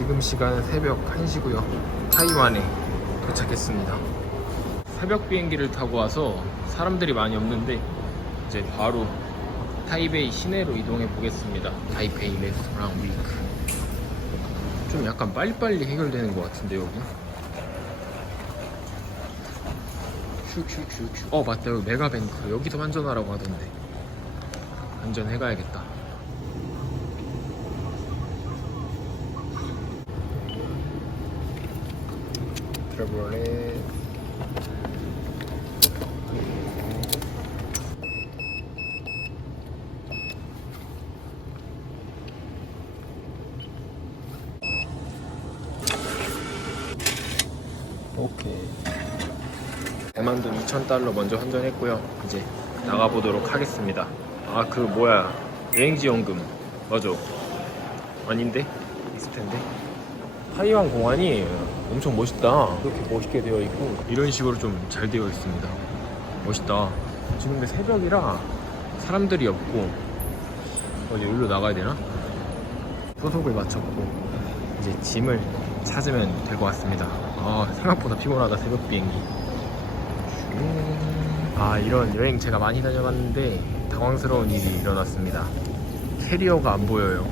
지금 시간은 새벽 1시고요. 타이완에 도착했습니다. 새벽 비행기를 타고 와서 사람들이 많이 없는데 이제 바로 타이베이 시내로 이동해 보겠습니다. 타이페이 레스토랑 위크. 좀 약간 빨리빨리 해결되는 것 같은데 여기. 슈슈슈슈. 맞다, 여기 메가뱅크. 여기서 환전하라고 하던데 환전해가야겠다. 트래블렛. 오케이. 대만돈 2,000달러 먼저 환전했고요. 이제 나가보도록 하겠습니다. 그 뭐야, 여행지 연금 맞아? 아닌데? 있을 텐데. 타이완 공항이 엄청 멋있다. 이렇게 멋있게 되어 있고 이런 식으로 좀 잘 되어 있습니다. 멋있다. 지금 근데 새벽이라 사람들이 없고 어디 여기로 나가야 되나? 소속을 마쳤고 이제 짐을 찾으면 될 것 같습니다. 생각보다 피곤하다. 새벽 비행기. 이런 여행 제가 많이 다녀봤는데 당황스러운 일이 일어났습니다. 캐리어가 안 보여요.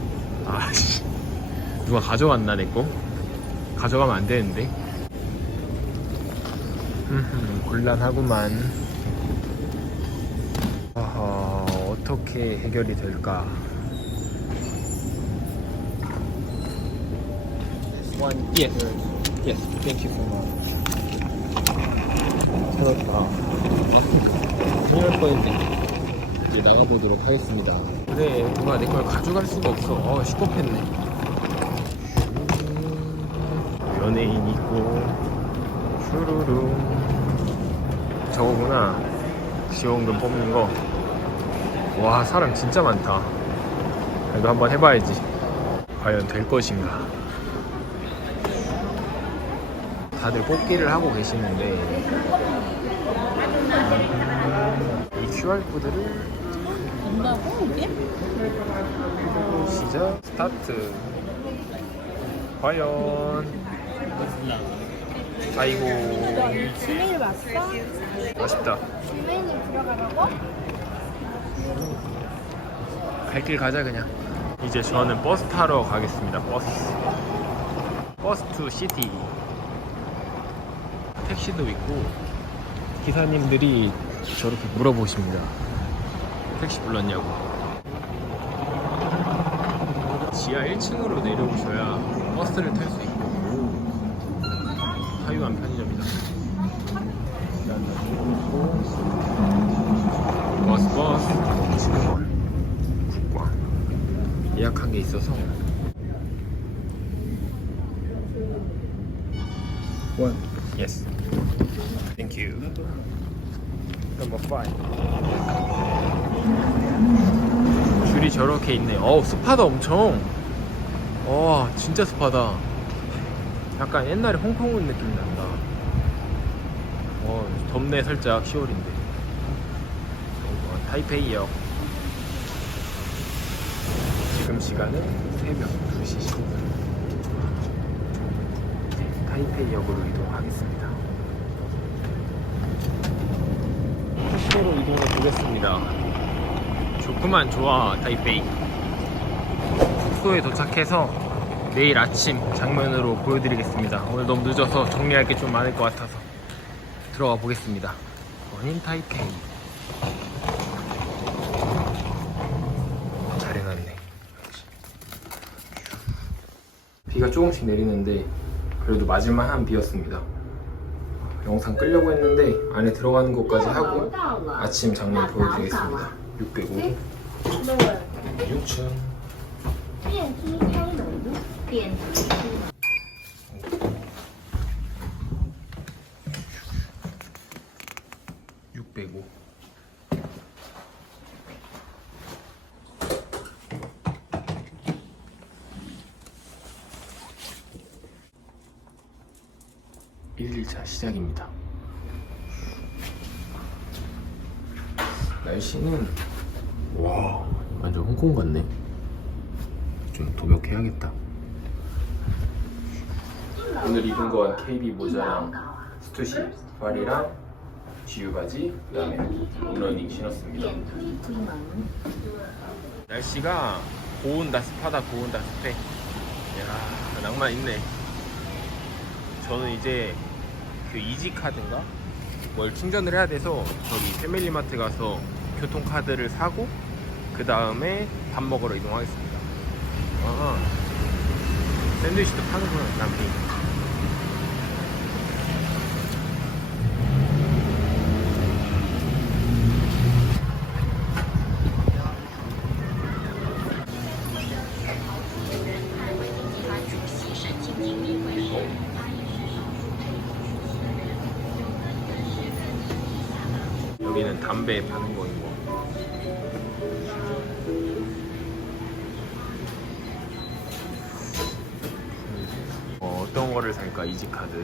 누가 가져갔나 내거? 가져가면 안 되는데. 곤란하구만. 어떻게 해결이 될까? Yes, thank you so much. 찾았다. 큰일 날 뻔했네. 이제 나가보도록 하겠습니다. 그래, 누가 내 걸 가져갈 수가 없어. 시겁했네. 연예인 있고, 슈루룽. 저거구나. 지원금 뽑는 거. 와, 사람 진짜 많다. 그래도 한번 해봐야지. 과연 될 것인가. 다들 뽑기를 하고 계시는데 이 QR코드를 된다고 이게? 시작 스타트. 과연. 아이고, 지메일 왔어? 아쉽다. 지메일 들어가라고? 갈 길 가자 그냥. 이제 저는 버스 타러 가겠습니다. 버스 투 시티. 택시도 있고 기사님들이 저렇게 물어보십니다. 택시 불렀냐고. 지하 1층으로 내려오셔야 버스를 탈 수 있고. 타이완 편의점이다. 버스 지금 국광 예약한 게 있어서. Yes. Thank you. Number 5. 줄이 저렇게 있네. 습하다 엄청. 진짜 습하다. 약간 옛날에 홍콩 온 느낌 난다. 덥네 살짝. 10월인데. 타이페이역. 지금 시간은 새벽 2시 10분. 타이페이역으로 이동하겠습니다. 택시로 이동해 보겠습니다. 좋구만, 좋아. 타이페이. 숙소에 도착해서 내일 아침 장면으로 보여드리겠습니다. 오늘 너무 늦어서 정리할 게 좀 많을 것 같아서 들어가 보겠습니다. 원인 타이페이. 잘 해놨네. 비가 조금씩 내리는데 그래도 맞을만한 비였습니다. 영상 끌려고 했는데 안에 들어가는 것까지 하고 아침 장면 보여드리겠습니다. 605 6층. 605. (1일차) 시작입니다. 날씨는 완전 홍콩 같네. 좀 도벽해야겠다. 오늘 입은 건 KB 모자랑 스투시 발이랑 GU 바지, 그다음에 롱러닝 신었습니다. 날씨가 고온다 습하다 고온다 습해. 이야 낭만 있네. 저는 이제 그 이지카드인가 뭘 충전을 해야 돼서 저기 패밀리마트 가서 교통카드를 사고 그 다음에 밥 먹으러 이동하겠습니다. 아 샌드위치도 파는구나 남미. 여기는 담배 파는 거인 거. 어떤 거를 살까? 이지카드.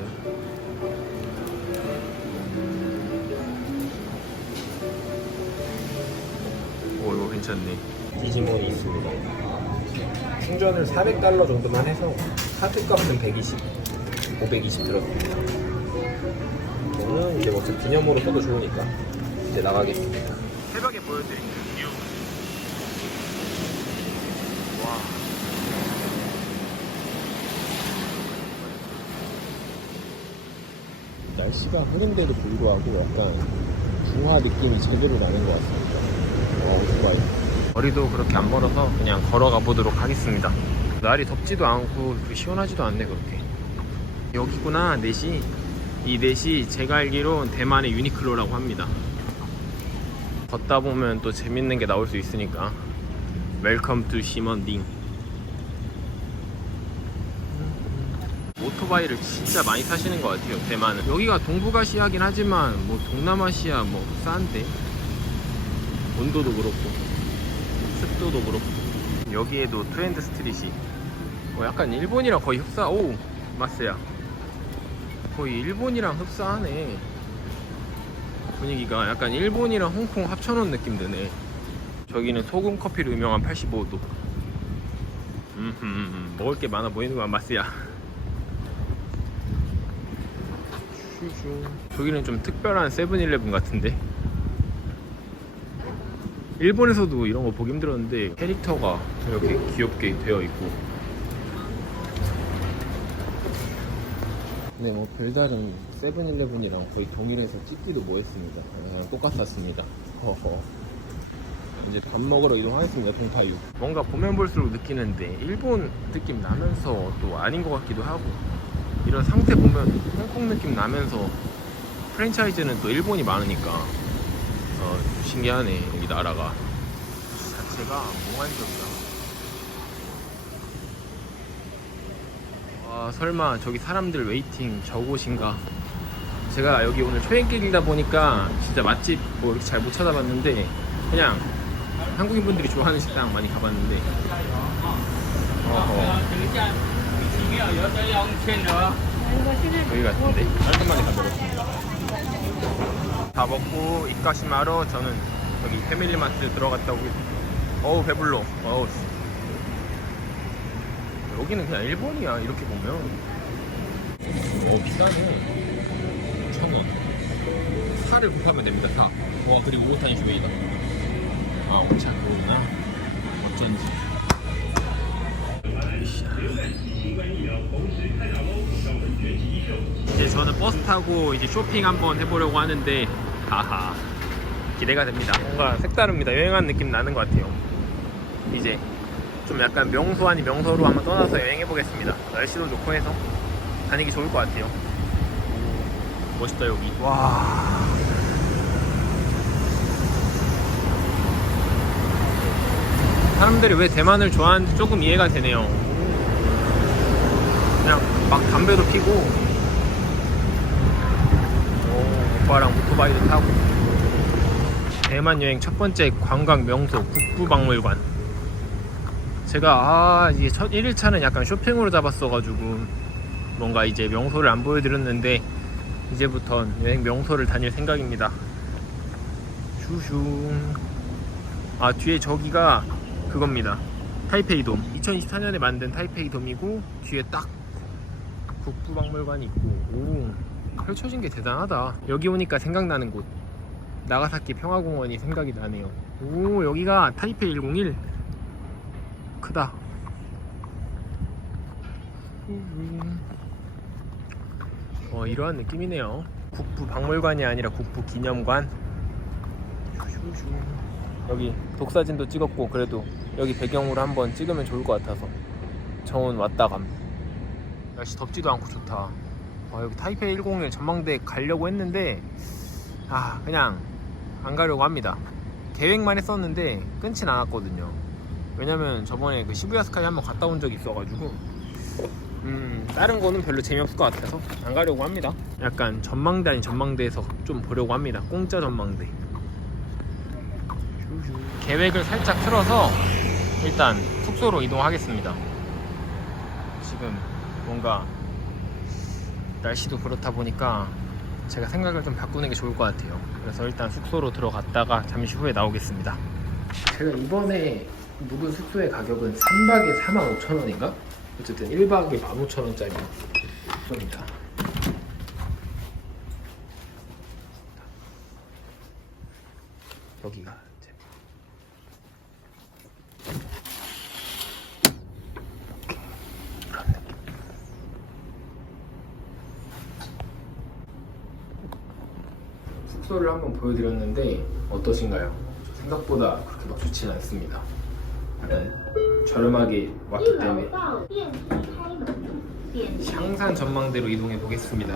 오 이거 괜찮네. 디지몬이 있습니다. 충전을 400달러 정도만 해서 카드 값은 120, 520 들었습니다. 이거는 이제 뭐 기념으로 써도 좋으니까 이제 나가겠습니다. 새벽에 보여드릴게요. 뷰. 와. 날씨가 흐린데도 불구하고 약간 중화 느낌이 제대로 나는 것 같습니다. 좋아요. 거리도 그렇게 안 멀어서 그냥 걸어가 보도록 하겠습니다. 날이 덥지도 않고 시원하지도 않네 그렇게. 여기구나 넷이. 이 넷이 제가 알기론 대만의 유니클로라고 합니다. 걷다 보면 또 재밌는 게 나올 수 있으니까. 웰컴 투 시먼딩. 오토바이를 진짜 많이 타시는 것 같아요 대만은. 여기가 동북아시아긴 하지만 뭐 동남아시아 뭐 싼데 온도도 그렇고 습도도 그렇고. 여기에도 트렌드 스트릿이 약간 일본이랑 거의 흡사. 오 마스야 거의 일본이랑 흡사하네. 분위기가 약간 일본이랑 홍콩 합쳐놓은 느낌 드네. 저기는 소금 커피로 유명한 85도. 먹을 게 많아 보이는구만 마스야. 저기는 좀 특별한 세븐일레븐 같은데. 일본에서도 이런 거 보기 힘들었는데 캐릭터가 이렇게 귀엽게 되어 있고. 네, 뭐 별다른 세븐일레븐이랑 거의 동일해서 찍기도 뭐했습니다. 그냥 똑같았습니다. 허허. 이제 밥 먹으러 이동하겠습니다. 동타유. 뭔가 보면 볼수록 느끼는데 일본 느낌 나면서 또 아닌 것 같기도 하고, 이런 상태 보면 홍콩 느낌 나면서 프랜차이즈는 또 일본이 많으니까 신기하네. 여기 나라가 자체가 몽환적이다. 와 설마 저기 사람들 웨이팅 저곳인가. 제가 여기 오늘 초행길이다 보니까 진짜 맛집 뭐 이렇게 잘 못 찾아봤는데 그냥 한국인분들이 좋아하는 식당 많이 가봤는데 여기 같은데 깔끔하게 다 먹었습니다. 다 먹고 입가심하러 저는 여기 패밀리마트 들어갔다 오고. 어우 배불러. 어우 여기는 그냥 일본이야 이렇게 보면. 비싸네. 1,000원. 4를 곱하면 됩니다. 4. 와 그리고 오타니 주웨이다. 아 오차 그거구나. 어쩐지. 이제 저는 버스 타고 이제 쇼핑 한번 해보려고 하는데 하하 기대가 됩니다. 뭔가 색다릅니다. 여행한 느낌 나는 것 같아요. 이제 좀 약간 명소 아닌 명소로 한번 떠나서 여행해보겠습니다. 날씨도 좋고 해서 다니기 좋을 것 같아요. 오, 멋있다 여기. 와 사람들이 왜 대만을 좋아하는지 조금 이해가 되네요. 그냥 막 담배도 피고 오빠랑 오토바이도 타고. 대만 여행 첫 번째 관광 명소 국부박물관. 제가 이게 첫 1일차는 약간 쇼핑으로 잡았어가지고 뭔가 이제 명소를 안 보여드렸는데 이제부턴 여행 명소를 다닐 생각입니다. 슈슈. 아 뒤에 저기가 그겁니다. 타이페이돔. 2024년에 만든 타이페이돔이고 뒤에 딱 국부박물관이 있고, 오, 펼쳐진 게 대단하다. 여기 오니까 생각나는 곳, 나가사키 평화공원이 생각이 나네요. 오, 여기가 타이페이 101. 크다. 이러한 느낌이네요. 국부박물관이 아니라 국부기념관. 여기 독사진도 찍었고, 그래도 여기 배경으로 한번 찍으면 좋을 것 같아서 정원 왔다감. 날씨 덥지도 않고 좋다. 여기 타이페이 101 전망대 가려고 했는데 그냥 안 가려고 합니다. 계획만 했었는데 끊진 않았거든요. 왜냐면 저번에 그 시부야 스카이 한번 갔다 온 적이 있어가지고 다른 거는 별로 재미없을 것 같아서 안 가려고 합니다. 약간 전망대 아닌 전망대에서 좀 보려고 합니다. 공짜 전망대. 계획을 살짝 틀어서 일단 숙소로 이동하겠습니다. 지금 뭔가 날씨도 그렇다 보니까 제가 생각을 좀 바꾸는 게 좋을 것 같아요. 그래서 일단 숙소로 들어갔다가 잠시 후에 나오겠습니다. 제가 이번에 묵은 숙소의 가격은 3박에 45,000원인가? 어쨌든 1박에 15,000원짜리 숙소입니다. 여기가 이제 이런 느낌. 숙소를 한번 보여드렸는데 어떠신가요? 생각보다 그렇게 막 좋진 않습니다. 저렴하게 왔기 때문에 샹산 전망대로 이동해 보겠습니다.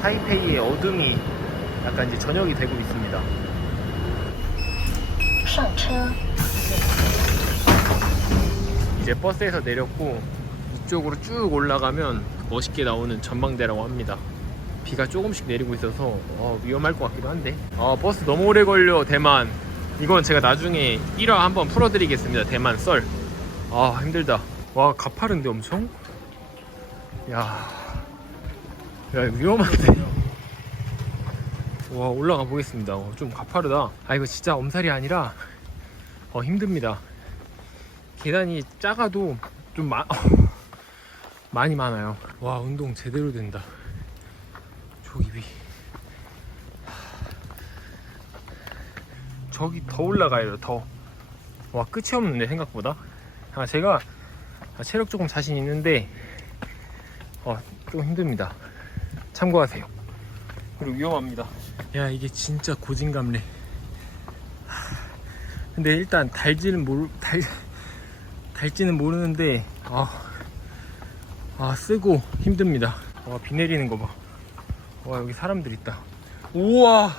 타이페이의 어둠이 약간 이제 저녁이 되고 있습니다. 이제 버스에서 내렸고 이쪽으로 쭉 올라가면 멋있게 나오는 전망대라고 합니다. 비가 조금씩 내리고 있어서 위험할 것 같기도 한데 버스 너무 오래 걸려. 대만 이건 제가 나중에 1화 한번 풀어드리겠습니다. 대만 썰. 힘들다. 와, 가파른데 엄청? 야 위험한데. 와, 올라가 보겠습니다. 좀 가파르다. 이거 진짜 엄살이 아니라 힘듭니다. 계단이 작아도 좀 많이 많아요. 와, 운동 제대로 된다. 조기비. 저기 더 올라가요. 더. 와, 끝이 없는데 생각보다. 제가 체력 조금 자신 있는데 좀 힘듭니다. 참고하세요. 그리고 위험합니다. 야, 이게 진짜 고진감래. 근데 일단 달지는 모르는데 쓰고 힘듭니다. 비 내리는 거 봐. 와, 여기 사람들 있다. 우와,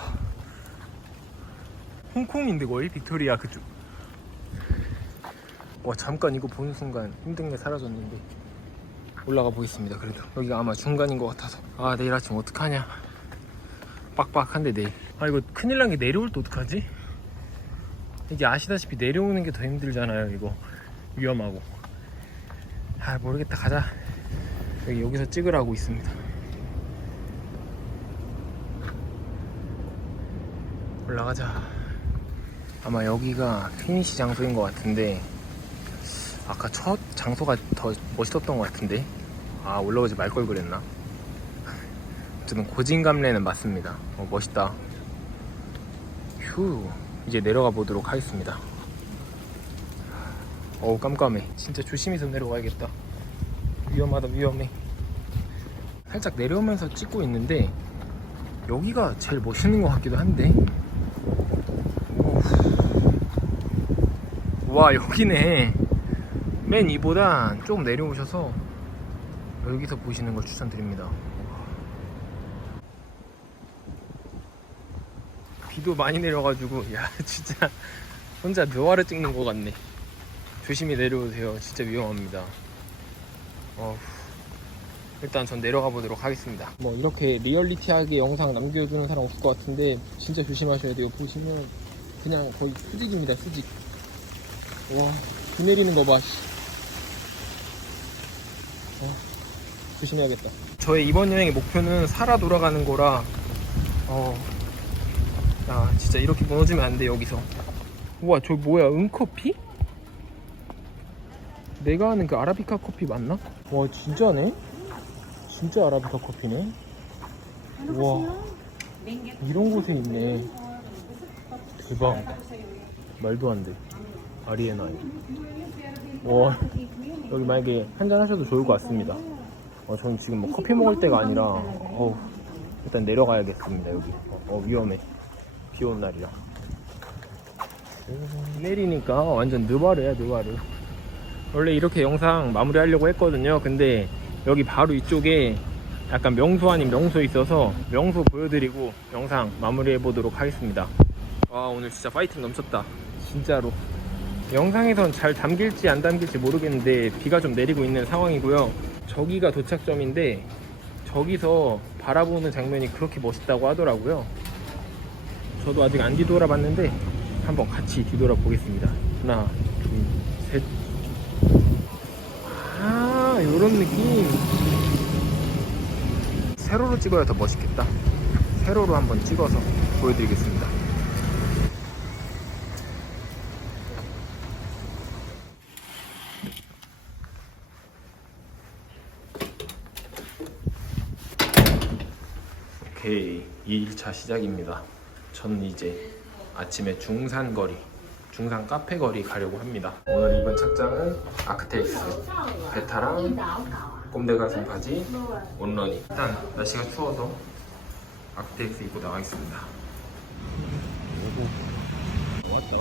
홍콩인데 거의 빅토리아 그쪽. 와, 잠깐 이거 보는 순간 힘든 게 사라졌는데 올라가 보겠습니다. 그래도 여기가 아마 중간인 것 같아서. 내일 아침 어떡하냐. 빡빡한데 내일. 이거 큰일 난 게 내려올 때 어떡하지? 이게 아시다시피 내려오는 게 더 힘들잖아요. 이거 위험하고. 모르겠다. 가자. 여기서 찍으라고 있습니다. 올라가자. 아마 여기가 피니시 장소인 것 같은데 아까 첫 장소가 더 멋있었던 것 같은데 올라오지 말 걸 그랬나? 어쨌든 고진감래는 맞습니다. 멋있다. 휴, 이제 내려가 보도록 하겠습니다. 깜깜해. 진짜 조심해서 내려가야겠다. 위험하다. 위험해. 살짝 내려오면서 찍고 있는데 여기가 제일 멋있는 것 같기도 한데. 와, 여기네. 맨 이보다 조금 내려오셔서 여기서 보시는 걸 추천드립니다. 비도 많이 내려가지고 진짜 혼자 묘화를 찍는 것 같네. 조심히 내려오세요. 진짜 위험합니다. 일단 전 내려가 보도록 하겠습니다. 이렇게 리얼리티하게 영상 남겨주는 사람 없을 것 같은데 진짜 조심하셔야 돼요. 보시면 그냥 거의 수직입니다. 수직. 와, 비 내리는 거 봐. 조심해야겠다. 저의 이번 여행의 목표는 살아 돌아가는 거라 진짜 이렇게 무너지면 안 돼. 여기서. 우와, 저 뭐야, 은커피? 내가 아는 그 아라비카 커피 맞나? 와, 진짜네? 진짜 아라비카 커피네. 우와, 이런 곳에 있네. 대박. 말도 안 돼. 아리에나이. 와, 여기 만약에 한잔 하셔도 좋을 것 같습니다. 저는 지금 뭐 커피 먹을 때가 아니라 일단 내려가야겠습니다. 여기 위험해. 비 오는 날이라. 내리니까 완전 느바르야, 느바르. 원래 이렇게 영상 마무리하려고 했거든요. 근데 여기 바로 이쪽에 약간 명소 아닌 명소 있어서 명소 보여드리고 영상 마무리해 보도록 하겠습니다. 와, 오늘 진짜 파이팅 넘쳤다. 진짜로. 영상에선 잘 담길지 안 담길지 모르겠는데 비가 좀 내리고 있는 상황이고요. 저기가 도착점인데 저기서 바라보는 장면이 그렇게 멋있다고 하더라고요. 저도 아직 안 뒤돌아봤는데 한번 같이 뒤돌아 보겠습니다. 하나, 둘, 셋. 아, 요런 느낌. 세로로 찍어야 더 멋있겠다. 세로로 한번 찍어서 보여드리겠습니다. 오케이, 2일차 시작입니다. 저는 이제 아침에 중산 카페 거리 가려고 합니다. 오늘 입은 착장은 아크테이스 베타랑 꼼데가슴 바지, 온러닝. 일단 날씨가 추워서 아크테이스 입고 나가겠습니다. 왔다.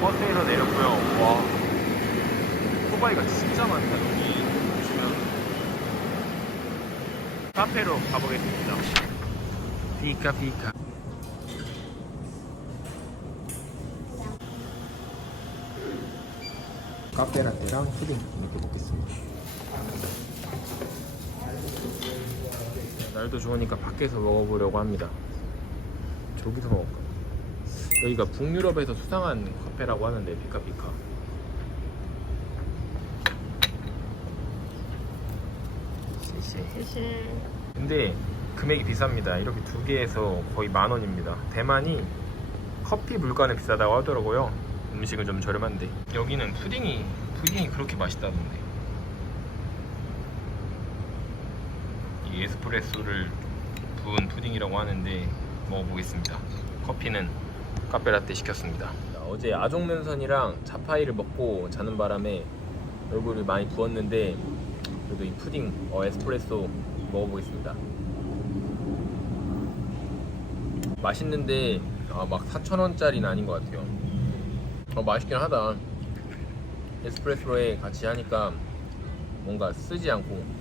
버스에서 내렸고요. 와, 오토바이가 진짜 많다. 여기 보시면 카페로 가보겠습니다. 피카. 카페라떼랑 푸딩 이렇게 먹겠습니다. 날도 좋으니까 밖에서 먹어보려고 합니다. 저기서 먹을까? 여기가 북유럽에서 수상한 카페라고 하는데, 피카. 근데 금액이 비쌉니다. 이렇게 두 개에서 거의 10,000원입니다. 대만이 커피 물가는 비싸다고 하더라고요. 음식은 좀 저렴한데. 여기는 푸딩이 그렇게 맛있다던데. 이 에스프레소를 부은 푸딩이라고 하는데 먹어보겠습니다. 커피는 카페라떼 시켰습니다. 어제 아종면선이랑 차파이를 먹고 자는 바람에 얼굴을 많이 부었는데 그래도 이 푸딩 에스프레소 먹어보겠습니다. 맛있는데 막 4,000원짜리는 아닌 것 같아요. 맛있긴 하다. 에스프레소에 같이 하니까 뭔가 쓰지 않고.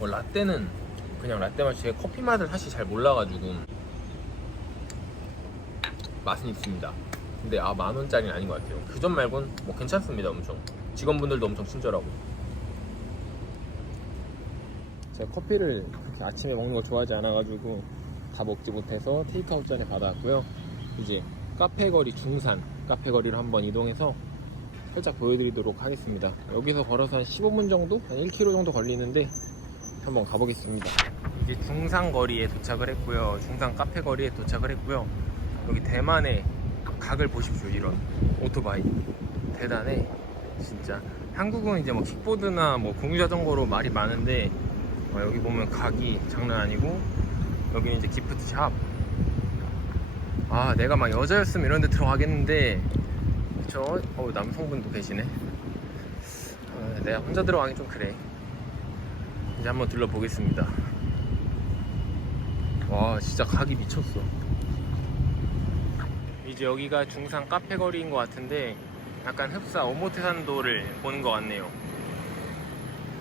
라떼는 그냥 라떼 맛이, 제가 커피 맛을 사실 잘 몰라가지고 맛은 있습니다. 근데 10,000원짜리는 아닌 것 같아요. 그 점 말곤 뭐 괜찮습니다. 엄청 직원분들도 엄청 친절하고. 제가 커피를 그렇게 아침에 먹는 거 좋아하지 않아가지고 다 먹지 못해서 테이크아웃 잔에 받아왔고요. 이제 카페거리, 중산 카페거리로 한번 이동해서 살짝 보여드리도록 하겠습니다. 여기서 걸어서 한 15분 정도? 한 1km 정도 걸리는데 한번 가보겠습니다. 이제 중산 거리에 도착을 했고요. 중산 카페 거리에 도착을 했고요. 여기 대만의 각을 보십시오. 이런 오토바이 대단해 진짜. 한국은 이제 뭐 킥보드나 뭐 공유자전거로 말이 많은데 여기 보면 각이 장난 아니고, 여기는 이제 기프트샵. 내가 막 여자였으면 이런 데 들어가겠는데, 그쵸? 남성분도 계시네. 내가 혼자 들어가기 좀 그래. 이제 한번 둘러보겠습니다. 와, 진짜 각이 미쳤어. 이제 여기가 중산 카페 거리인 것 같은데 약간 흡사 오모테산도를 보는 것 같네요.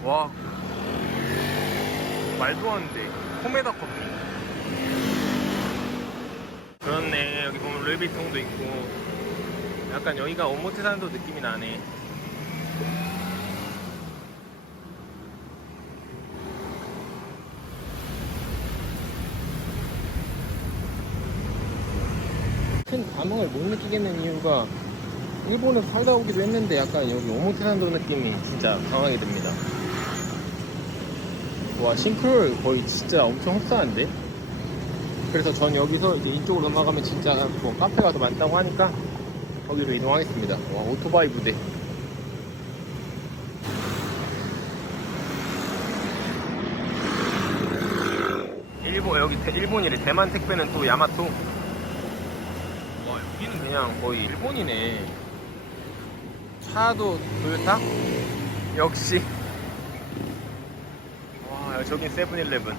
와, 말도 안 돼. 코메다 커피. 그렇네. 여기 보면 루이비통도 있고 약간 여기가 오모테산도 느낌이 나네. 큰 감흥을 못 느끼겠는 이유가, 일본에서 살다 오기도 했는데 약간 여기 오모테산도 느낌이 진짜 강하게 듭니다. 와, 싱크롤 거의 진짜 엄청 흡사한데? 그래서 전 여기서 이제 이쪽으로 넘어가면 진짜 뭐 카페가 더 많다고 하니까 거기로 이동하겠습니다. 와, 오토바이 부대. 일본이래. 대만 택배는 또 야마토. 와, 여기는 그냥 거의 일본이네. 차도 토요타? 역시. 와, 저긴 세븐일레븐.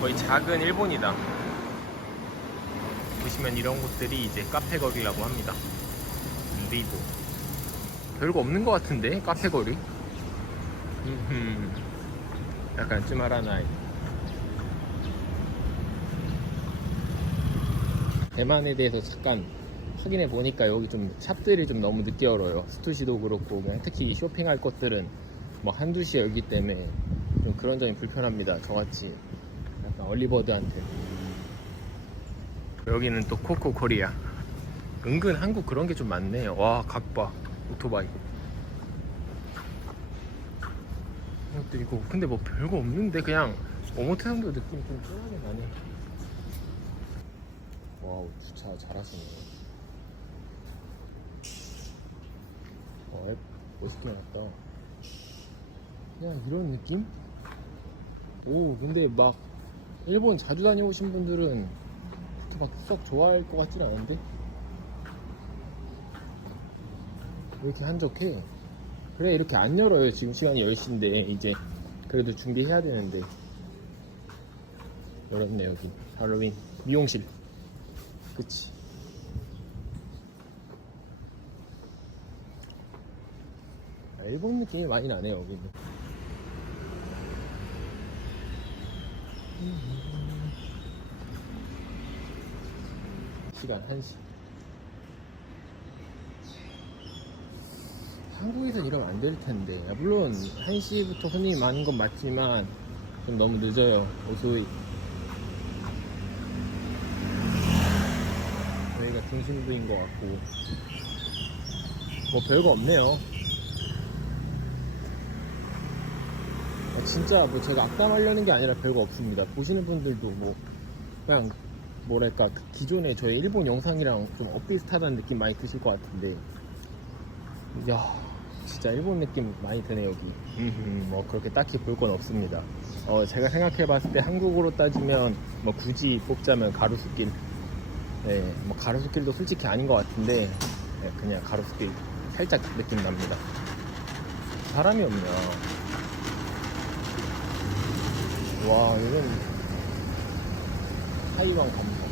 거의 작은 일본이다. 보시면 이런 곳들이 이제 카페 거리라고 합니다. 리보. 별거 없는 것 같은데, 카페 거리? 약간 쯔마라나이. 대만에 대해서 잠깐 확인해 보니까 여기 좀 샵들이 좀 너무 늦게 열어요. 스투시도 그렇고, 그냥 특히 쇼핑할 것들은 뭐 한두 시에 열기 때문에 좀 그런 점이 불편합니다. 저같이 약간 얼리버드한테. 여기는 또 코코 코리아. 은근 한국 그런 게 좀 많네요. 와, 각봐. 오토바이. 이것도 이거 근데 뭐 별거 없는데 그냥 오모테상도 느낌이 좀 쨍하게 나네. 와우, 주차 잘하시네. 앱 멋있게 나왔다. 그냥 이런 느낌? 오, 근데 막 일본 자주 다녀오신 분들은 그렇게 막 썩 좋아할 것 같진 않은데? 왜 이렇게 한적해? 그래, 이렇게 안 열어요. 지금 시간이 10시인데 이제 그래도 준비해야 되는데. 열었네. 여기 할로윈 미용실. 그치. 일본 느낌이 많이 나네요. 여기는. 시간 1시. 한국에선 이러면 안 될 텐데. 물론 1시부터 손님이 많은 건 맞지만 좀 너무 늦어요. 오소이. 여기가 중심부인 것 같고 뭐 별거 없네요. 진짜 뭐 제가 악담하려는 게 아니라 별거 없습니다. 보시는 분들도 뭐 그냥 뭐랄까 기존에 저의 일본 영상이랑 좀 엇비슷하다는 느낌 많이 드실 것 같은데, 이야 진짜 일본 느낌 많이 드네 여기. 뭐 그렇게 딱히 볼 건 없습니다. 제가 생각해봤을 때 한국으로 따지면 뭐 굳이 뽑자면 가로수길. 네, 뭐 가로수길도 솔직히 아닌 것 같은데, 네, 그냥 가로수길 살짝 느낌 납니다. 사람이 없냐. 와, 이건 타이완 감성.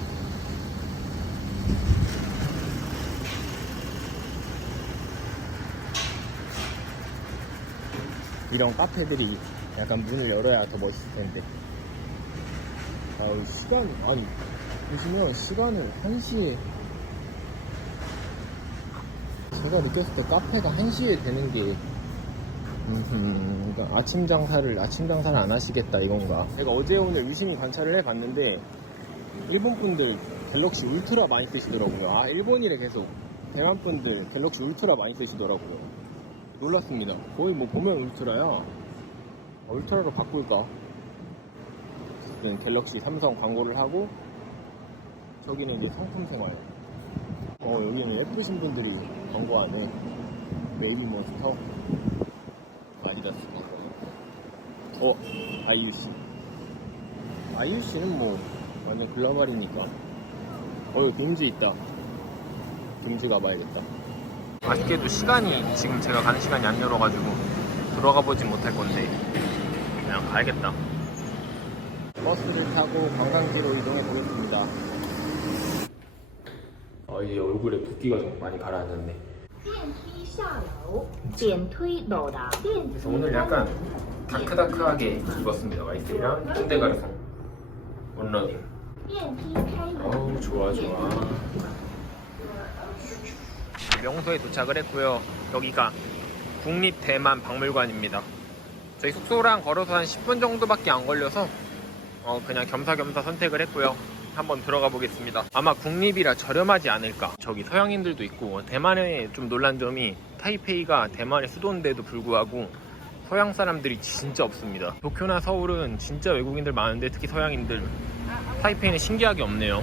이런 카페들이 약간 문을 열어야 더 멋있을 텐데. 아우, 아니 보시면 시간을 1시에, 제가 느꼈을 때 카페가 1시에 되는 게 그러니까 아침 장사를 안 하시겠다 이건가. 제가 어제 오늘 유심히 관찰을 해봤는데 일본 분들 갤럭시 울트라 많이 쓰시더라고요. 아, 일본이래. 계속 대만 분들 갤럭시 울트라 많이 쓰시더라고요. 놀랐습니다. 거의 뭐 보면 울트라야. 울트라로 바꿀까? 갤럭시 삼성 광고를 하고, 저기는 이제 성품생활. 여기는 예쁘신 분들이 광고하네. 베이비몬스터, 아디다스 광고. IUC. IUC는 뭐 완전 글로벌이니까. 여기 금지 있다. 금지 가봐야겠다. 아쉽게도 시간이, 지금 제가 가는 시간이 안 열어가지고 들어가 보진 못할 건데 그냥 가야겠다. 버스를 타고 관광지로 이동해 보겠습니다. 이제 얼굴에 붓기가 좀 많이 가라앉았네. 그래서 오늘 약간 다크다크하게 입었습니다. 와이스랑 꼰대 가르송 원러닝. 어우, 좋아. 명소에 도착을 했고요. 여기가 국립대만박물관입니다. 저희 숙소랑 걸어서 한 10분 정도밖에 안 걸려서 그냥 겸사겸사 선택을 했고요. 한번 들어가 보겠습니다. 아마 국립이라 저렴하지 않을까. 저기 서양인들도 있고, 대만에 좀 놀란 점이 타이페이가 대만의 수도인데도 불구하고 서양 사람들이 진짜 없습니다. 도쿄나 서울은 진짜 외국인들 많은데 특히 서양인들, 타이페이는 신기하게 없네요.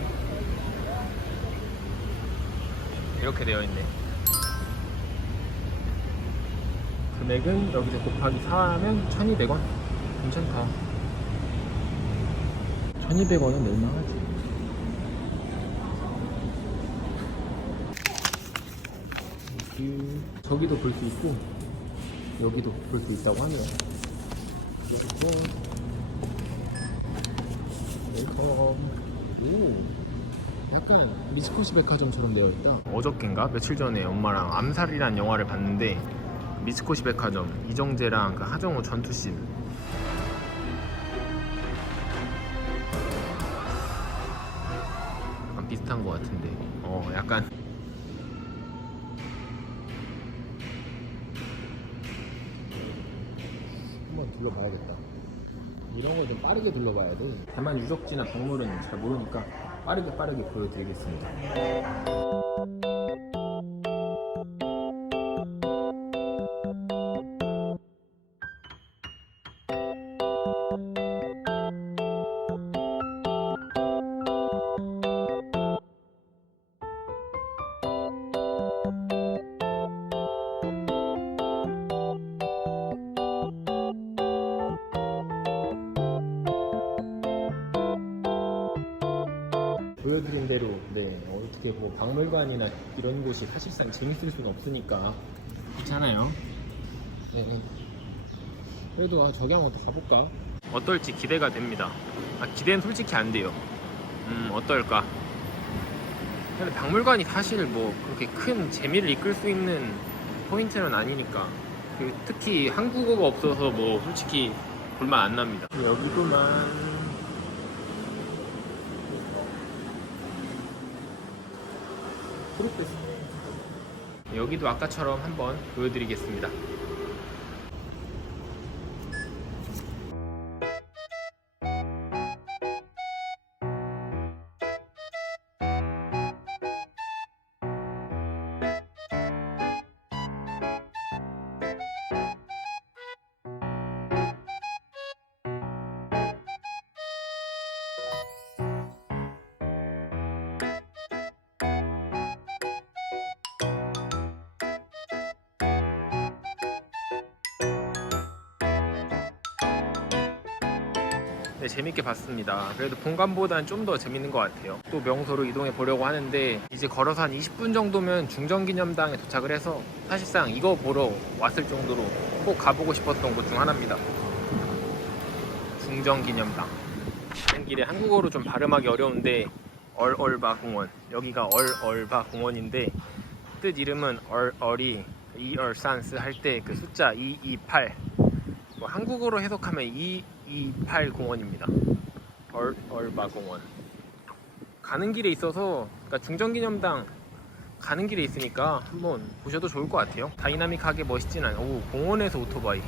이렇게 되어 있네. 금액은 여기서 곱하기 4하면 1200원. 괜찮다. 1200원은 낼만하지. 저기도 볼 수 있고 여기도 볼 수 있다고 하네요. 그리고 오, 약간 미츠코시 백화점처럼 되어 있다. 어저께인가 며칠 전에 엄마랑 암살이란 영화를 봤는데 미츠코시 백화점 이정재랑 그 하정우 전투씬 약간 비슷한 것 같은데 약간 한번 둘러봐야겠다. 이런 거 좀 빠르게 둘러봐야 돼. 대만 유적지나 동물은 잘 모르니까 빠르게 보여드리겠습니다. 보여드린 대로 어떻게 뭐 박물관이나 이런 곳이 사실상 재밌을 수는 없으니까 그렇잖아요. 네. 그래도 저기 한번 더 가볼까? 어떨지 기대가 됩니다. 기대는 솔직히 안 돼요. 어떨까? 근데 박물관이 사실 뭐 그렇게 큰 재미를 이끌 수 있는 포인트는 아니니까 특히 한국어가 없어서 뭐 솔직히 볼만 안 납니다. 여기도만 여기도 아까처럼 한번 보여드리겠습니다. 네, 재밌게 봤습니다. 그래도 본관보다는 좀 더 재밌는 것 같아요. 또 명소로 이동해 보려고 하는데 이제 걸어서 한 20분 정도면 중정기념당에 도착을 해서 사실상 이거 보러 왔을 정도로 꼭 가보고 싶었던 곳 중 하나입니다. 중정기념당. 가는 길에 한국어로 좀 발음하기 어려운데 얼얼바 공원, 여기가 얼얼바 공원인데 뜻 이름은 얼얼이 2얼산스 할 때 그 숫자 228 뭐 한국어로 해석하면 228 공원입니다. 얼바 공원. 가는 길에 있어서, 그러니까 중정기념당 가는 길에 있으니까 한번 보셔도 좋을 것 같아요. 다이나믹하게 멋있진 않고 공원에서 오토바이.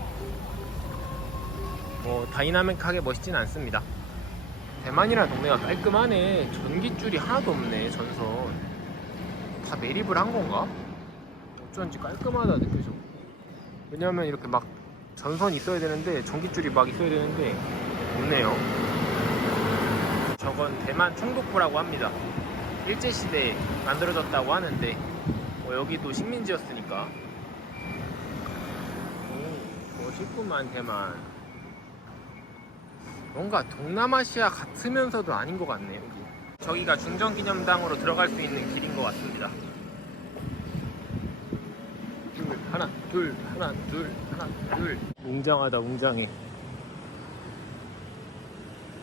다이나믹하게 멋있진 않습니다. 대만이라는 동네가 깔끔하네. 전깃줄이 하나도 없네. 전선 다 매립을 한 건가? 어쩐지 깔끔하다 느껴져. 왜냐면 이렇게 막 전선이 있어야 되는데 전깃줄이 막 있어야 되는데 없네요. 저건 대만 총독부라고 합니다. 일제시대에 만들어졌다고 하는데 여기도 식민지였으니까 멋있구만. 대만 뭔가 동남아시아 같으면서도 아닌 것 같네요. 여기. 저기가 중정기념당으로 들어갈 수 있는 길인 것 같습니다. 하나 둘 웅장하다. 웅장해.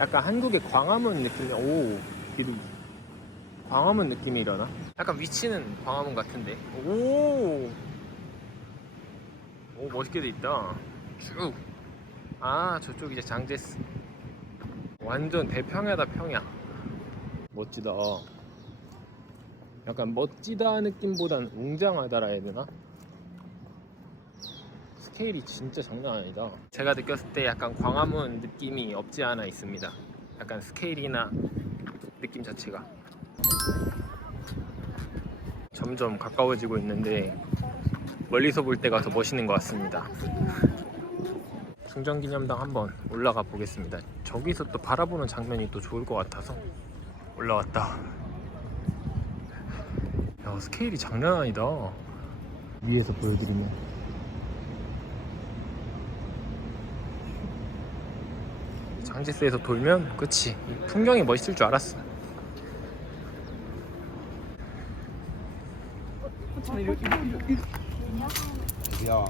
약간 한국의 광화문 느낌이. 기둥 광화문 느낌이려나? 약간 위치는 광화문 같은데. 오 멋있게 돼 있다. 쭉. 저쪽 이제 장제스. 완전 대평야다. 평야. 멋지다. 약간 멋지다 느낌보단 웅장하다라 해야 되나? 스케일이 진짜 장난 아니다. 제가 느꼈을 때 약간 광화문 느낌이 없지 않아 있습니다. 약간 스케일이나 느낌 자체가 점점 가까워지고 있는데 멀리서 볼 때가 더 멋있는 것 같습니다. 중정기념당 한번 올라가 보겠습니다. 저기서 또 바라보는 장면이 또 좋을 것 같아서 올라왔다. 야, 스케일이 장난 아니다. 위에서 보여드리면 장지스에서 돌면 끝이. 풍경이 멋있을 줄 알았어. 야,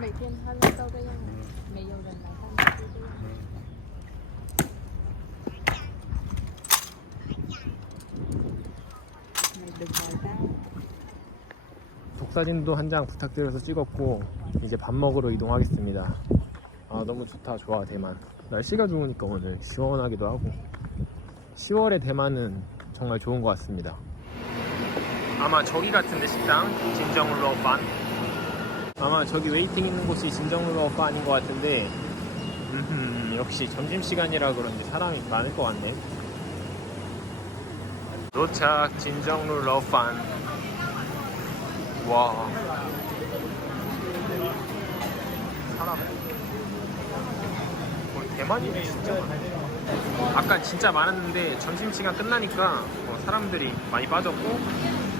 Mày thêm hai mươi câu đây không? Mày dầu dần lại hai mươi câu đây. Mày đừng hỏi tao. 독사진도 한 장 부탁드려서 찍었고 이제 밥 먹으러 이동하겠습니다. 아, 너무 좋다. 좋아. 대만 날씨가 좋으니까 오늘 시원하기도 하고 10월의 대만은 정말 좋은 것 같습니다. 아마 저기 같은데 식당 진정루어반. 아마 저기 웨이팅 있는 곳이 진정루어반인 것 같은데 역시 점심시간이라 그런지 사람이 많을 것 같네. 도착 진정루어반. 와, 사람 대만인이 진짜 많네. 아까 진짜 많았는데 점심시간 끝나니까 사람들이 많이 빠졌고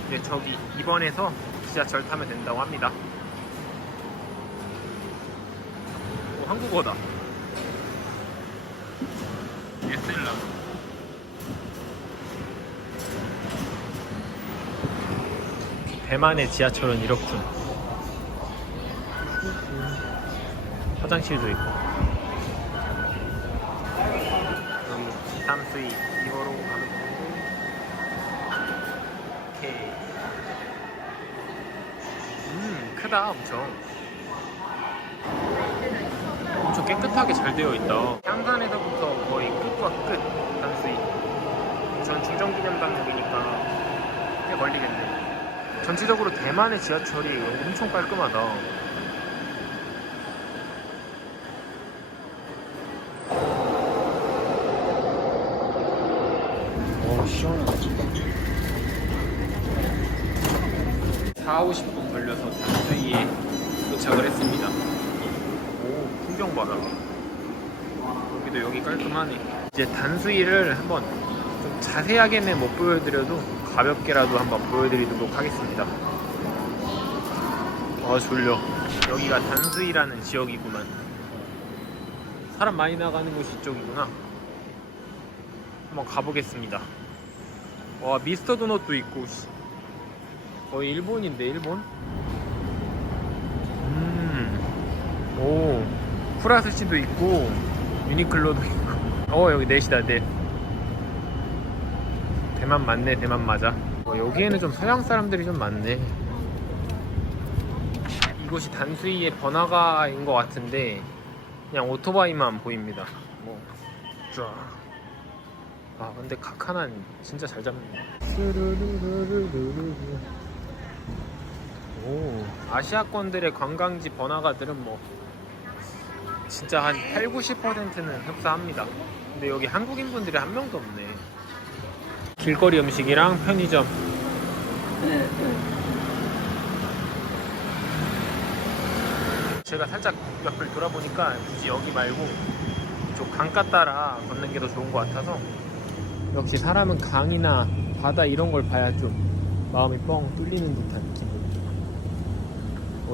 이제 저기 2번에서 지하철 타면 된다고 합니다. 한국어다. 예슬라. 대만의 지하철은 이렇군. 화장실도 있고. 담수이 이거로 가면 되고. 오케이. 크다. 엄청 깨끗하게 잘 되어 있다. 향산에서부터 거의 끝과 끝 담수이. 전 중정기념당역이니까 꽤 걸리겠네. 전체적으로 대만의 지하철이 엄청 깔끔하다. 시원하다. 4, 50분 걸려서 단수이에 도착을 했습니다. 오, 풍경 봐라. 여기도 여기 깔끔하네. 이제 단수이를 한번 좀 자세하게는 못 보여드려도 가볍게라도 한번 보여드리도록 하겠습니다. 아, 졸려. 여기가 단수이라는 지역이구만. 사람 많이 나가는 곳이 이쪽이구나. 한번 가보겠습니다. 와, 미스터 도넛도 있고 거의 일본인데, 일본? 오, 프라스시도 있고 유니클로도 있고. 여기 넷이다. 넷. 대만 맞네. 대만 맞아. 여기에는 좀 서양 사람들이 좀 많네. 이곳이 단수이의 번화가인 것 같은데 그냥 오토바이만 보입니다. 쫙. 아, 근데 카카난 진짜 잘 잡네. 오, 아시아권들의 관광지 번화가들은 진짜 한 8, 90%는 흡사합니다. 근데 여기 한국인 분들이 한 명도 없네. 길거리 음식이랑 편의점. 제가 살짝 옆을 돌아보니까 굳이 여기 말고 이쪽 강가 따라 걷는 게 더 좋은 것 같아서. 역시 사람은 강이나 바다 이런 걸 봐야 좀 마음이 뻥 뚫리는 듯한 느낌.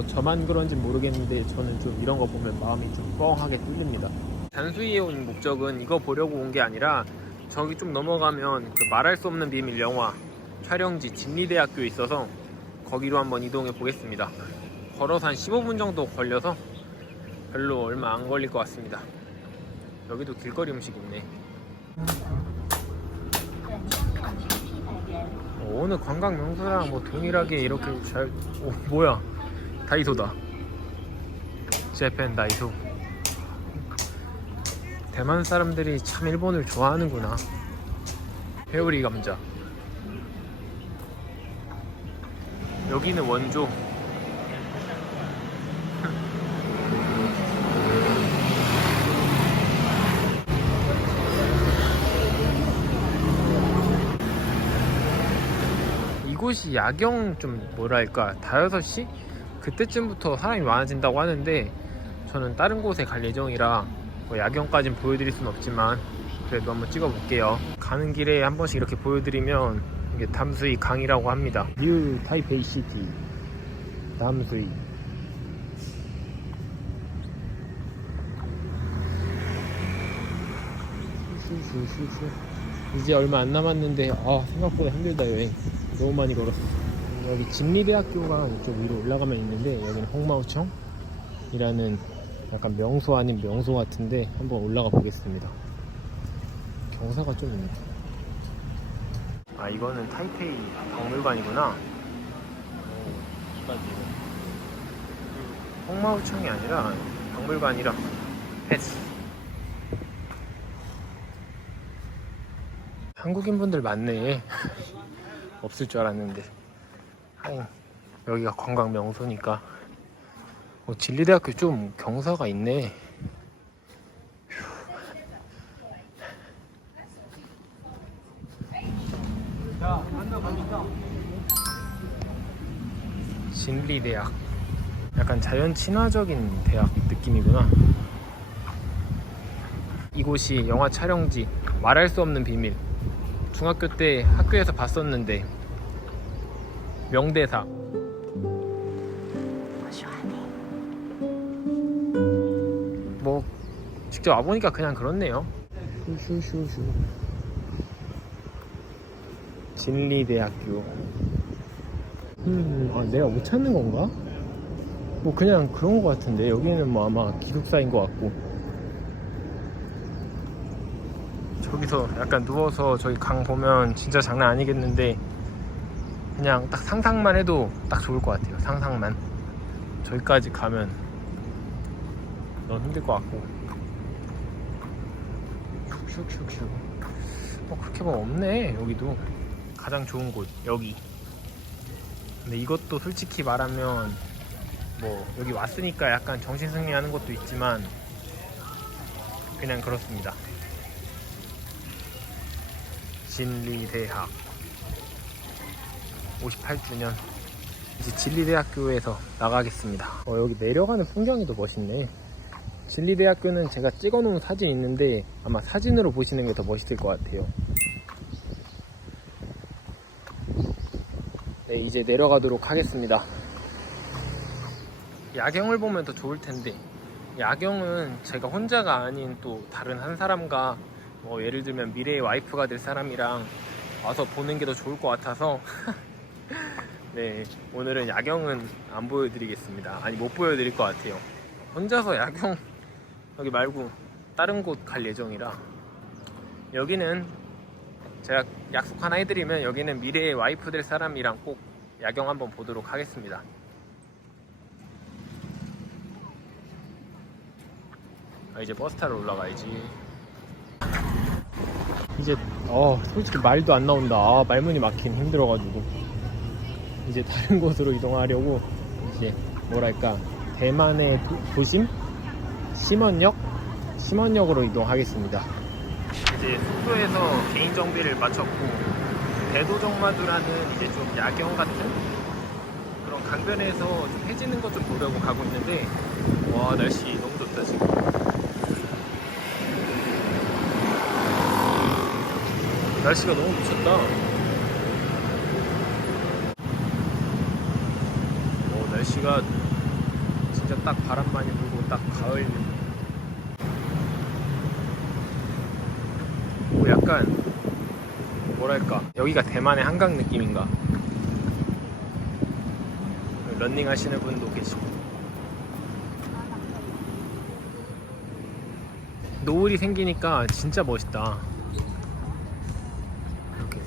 저만 그런지 모르겠는데 저는 좀 이런 거 보면 마음이 좀 뻥하게 뚫립니다. 단수이에 온 목적은 이거 보려고 온 게 아니라 저기 좀 넘어가면 그 말할 수 없는 비밀 영화 촬영지 진리대학교에 있어서 거기로 한번 이동해 보겠습니다. 걸어서 한 15분 정도 걸려서 별로 얼마 안 걸릴 것 같습니다. 여기도 길거리 음식 있네. 오, 어느 관광 명소랑 뭐 동일하게 이렇게 잘. 오 뭐야, 다이소다. 재팬 다이소. 대만 사람들이 참 일본을 좋아하는구나. 회오리 감자. 여기는 원조. 이곳이 야경 좀 뭐랄까 다여섯 시? 그때쯤부터 사람이 많아진다고 하는데 저는 다른 곳에 갈 예정이라 뭐 야경까진 보여드릴 순 없지만 그래도 한번 찍어볼게요. 가는 길에 한 번씩 이렇게 보여드리면 이게 담수이 강이라고 합니다. 뉴 타이페이 시티 담수이. 이제 얼마 안 남았는데 생각보다 힘들다. 여행 너무 많이 걸었어. 여기 진리대학교가 이쪽 위로 올라가면 있는데 여기는 홍마오청이라는 약간 명소 아닌 명소 같은데 한번 올라가 보겠습니다. 경사가 좀 있네. 이거는 타이페이 박물관이구나. 홍마오청이 아니라 박물관이라 패스. 한국인 분들 많네. 없을 줄 알았는데. 여기가 관광 명소니까. 진리대학교 좀 경사가 있네. 진리대학. 약간 자연 친화적인 대학 느낌이구나. 이곳이 영화 촬영지, 말할 수 없는 비밀. 중학교 때 학교에서 봤었는데 명대사. 뭐 직접 와보니까 그냥 그렇네요. 슈슈슈. 진리대학교. 내가 못 찾는 건가? 뭐 그냥 그런 거 같은데 여기는 뭐 아마 기숙사인 것 같고. 저기서 약간 누워서 저기 강 보면 진짜 장난 아니겠는데 그냥 딱 상상만 해도 딱 좋을 것 같아요. 상상만. 저기까지 가면 너무 힘들 것 같고. 슉슉슉슉. 그렇게 뭐 없네. 여기도 가장 좋은 곳 여기. 근데 이것도 솔직히 말하면 뭐 여기 왔으니까 약간 정신승리하는 것도 있지만 그냥 그렇습니다. 진리대학 58주년. 이제 진리대학교에서 나가겠습니다. 여기 내려가는 풍경이 더 멋있네. 진리대학교는 제가 찍어놓은 사진 있는데 아마 사진으로 보시는 게 더 멋있을 것 같아요. 네, 이제 내려가도록 하겠습니다. 야경을 보면 더 좋을 텐데 야경은 제가 혼자가 아닌 또 다른 한 사람과 뭐 예를 들면 미래의 와이프가 될 사람이랑 와서 보는 게 더 좋을 것 같아서 네, 오늘은 야경은 안 보여드리겠습니다. 아니 못 보여드릴 것 같아요. 혼자서 야경 여기 말고 다른 곳 갈 예정이라. 여기는 제가 약속 하나 해드리면 여기는 미래의 와이프 될 사람이랑 꼭 야경 한번 보도록 하겠습니다. 이제 버스 타러 올라가야지. 이제 솔직히 말도 안 나온다. 말문이 막힌 힘들어가지고 이제 다른 곳으로 이동하려고 이제 뭐랄까 대만의 도심 심원역으로 이동하겠습니다. 이제 숙소에서 개인 정비를 마쳤고 대도정마두라는 이제 좀 야경 같은 그런 강변에서 좀 해지는 것 좀 보려고 가고 있는데 와 날씨 너무 좋다 지금. 날씨가 너무 미쳤다. 날씨가 진짜 딱 바람 많이 불고 딱 가을. 약간 뭐랄까 여기가 대만의 한강 느낌인가. 런닝 하시는 분도 계시고. 노을이 생기니까 진짜 멋있다. 이렇게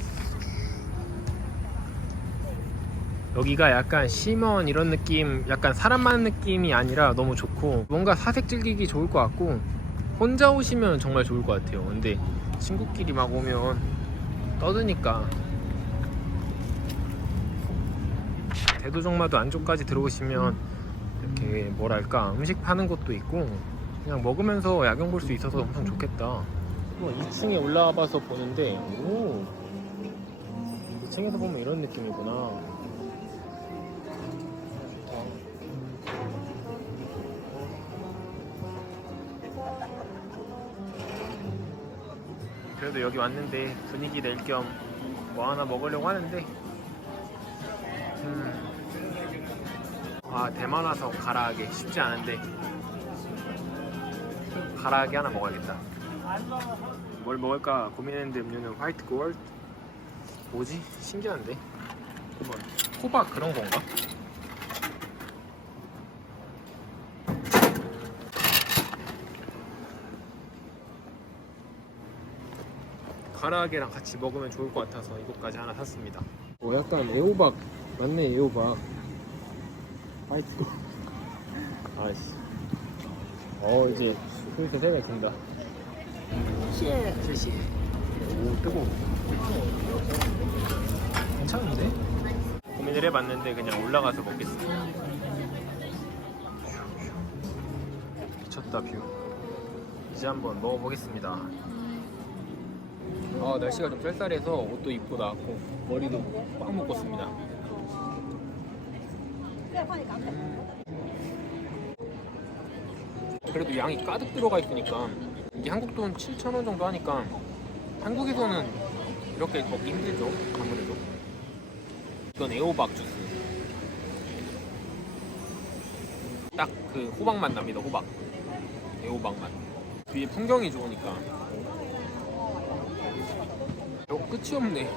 여기가 약간 심원 이런 느낌, 약간 사람 많은 느낌이 아니라 너무 좋고 뭔가 사색 즐기기 좋을 것 같고 혼자 오시면 정말 좋을 것 같아요. 근데 친구끼리 막 오면 떠드니까. 대도정마도 안쪽까지 들어오시면 이렇게 뭐랄까 음식 파는 곳도 있고 그냥 먹으면서 야경 볼 수 있어서 엄청 좋겠다. 2층에 올라와 봐서 보는데 2층에서 보면 이런 느낌이구나. 그래도 여기 왔는데 분위기 낼 겸 뭐 하나 먹으려고 하는데 대만 와서 가라하게 쉽지 않은데 가라하게 하나 먹어야겠다. 뭘 먹을까 고민했는데 음료는 화이트 골드. 뭐지? 신기한데? 뭐 호박 그런 건가? 가라아게랑 같이 먹으면 좋을 것 같아서 이것까지 하나 샀습니다. 약간 애호박 맞네. 애호박 화이트 골드. 아이씨. 이제 슬슬 세배 든다.谢谢. 오 뜨거워. 괜찮은데? 고민을 해봤는데 그냥 올라가서 먹겠습니다. 미쳤다 뷰. 이제 한번 먹어보겠습니다. 날씨가 좀 쌀쌀해서 옷도 입고 나왔고 머리도 꽉 묶었습니다. 그래도 양이 가득 들어가 있으니까 이게 한국 돈 7,000원 정도 하니까 한국에서는 이렇게 먹기 힘들죠. 아무래도. 이건 애호박 주스. 딱 그 호박 맛 납니다. 호박. 애호박 맛. 뒤에 풍경이 좋으니까. 끝이 없네.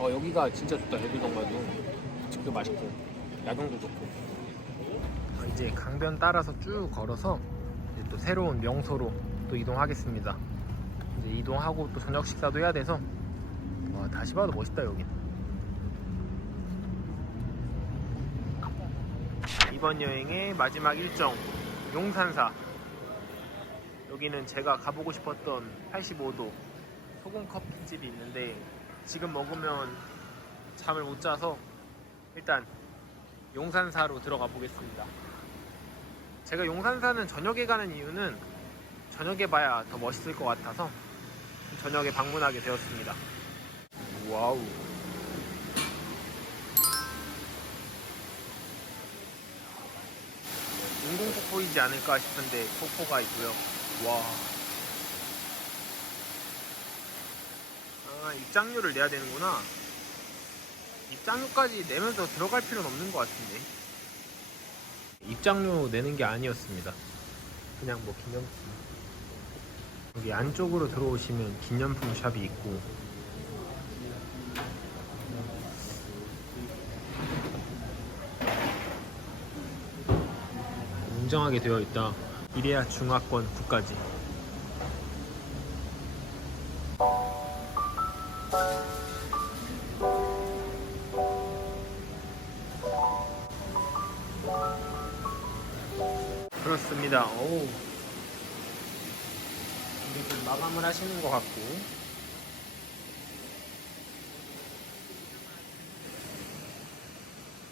여기가 진짜 좋다. 대도정마도 음식도 맛있고 야경도 좋고. 이제 강변 따라서 쭉 걸어서 이제 또 새로운 명소로 또 이동하겠습니다. 이제 이동하고 또 저녁 식사도 해야 돼서 다시 봐도 멋있다. 여긴 이번 여행의 마지막 일정 용산사. 여기는 제가 가보고 싶었던 85도 소금 커피집이 있는데 지금 먹으면 잠을 못 자서 일단 용산사로 들어가 보겠습니다. 제가 용산사는 저녁에 가는 이유는 저녁에 봐야 더 멋있을 것 같아서 저녁에 방문하게 되었습니다. 와우. 인공폭포이지 않을까 싶은데 폭포가 있고요. 와. 입장료를 내야 되는구나. 입장료까지 내면서 들어갈 필요는 없는 것 같은데. 입장료 내는 게 아니었습니다. 그냥 뭐 기념품. 여기 안쪽으로 들어오시면 기념품 샵이 있고 웅장하게 되어 있다. 이래야 중화권 국가지. 그렇습니다. 오. 이제 좀 마감을 하시는 것 같고.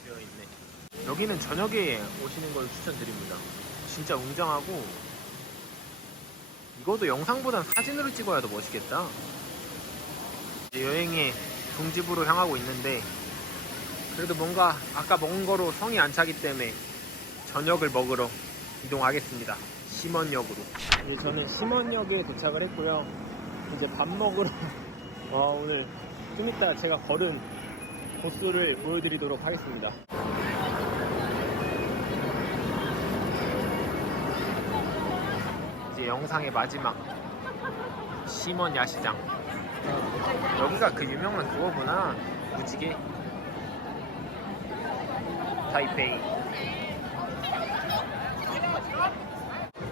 되어 있네. 여기는 저녁에 오시는 걸 추천드립니다. 진짜 웅장하고 이것도 영상보단 사진으로 찍어야 더 멋있겠다. 이제 여행의 종집으로 향하고 있는데 그래도 뭔가 아까 먹은 거로 성이 안 차기 때문에 저녁을 먹으러 이동하겠습니다. 심원역으로. 이제 저는 심원역에 도착을 했고요. 이제 밥 먹으러 오늘 좀 이따 제가 걸은 코스를 보여드리도록 하겠습니다. 이제 영상의 마지막 심원 야시장. 여기가 그 유명한 그거구나. 무지개 타이페이.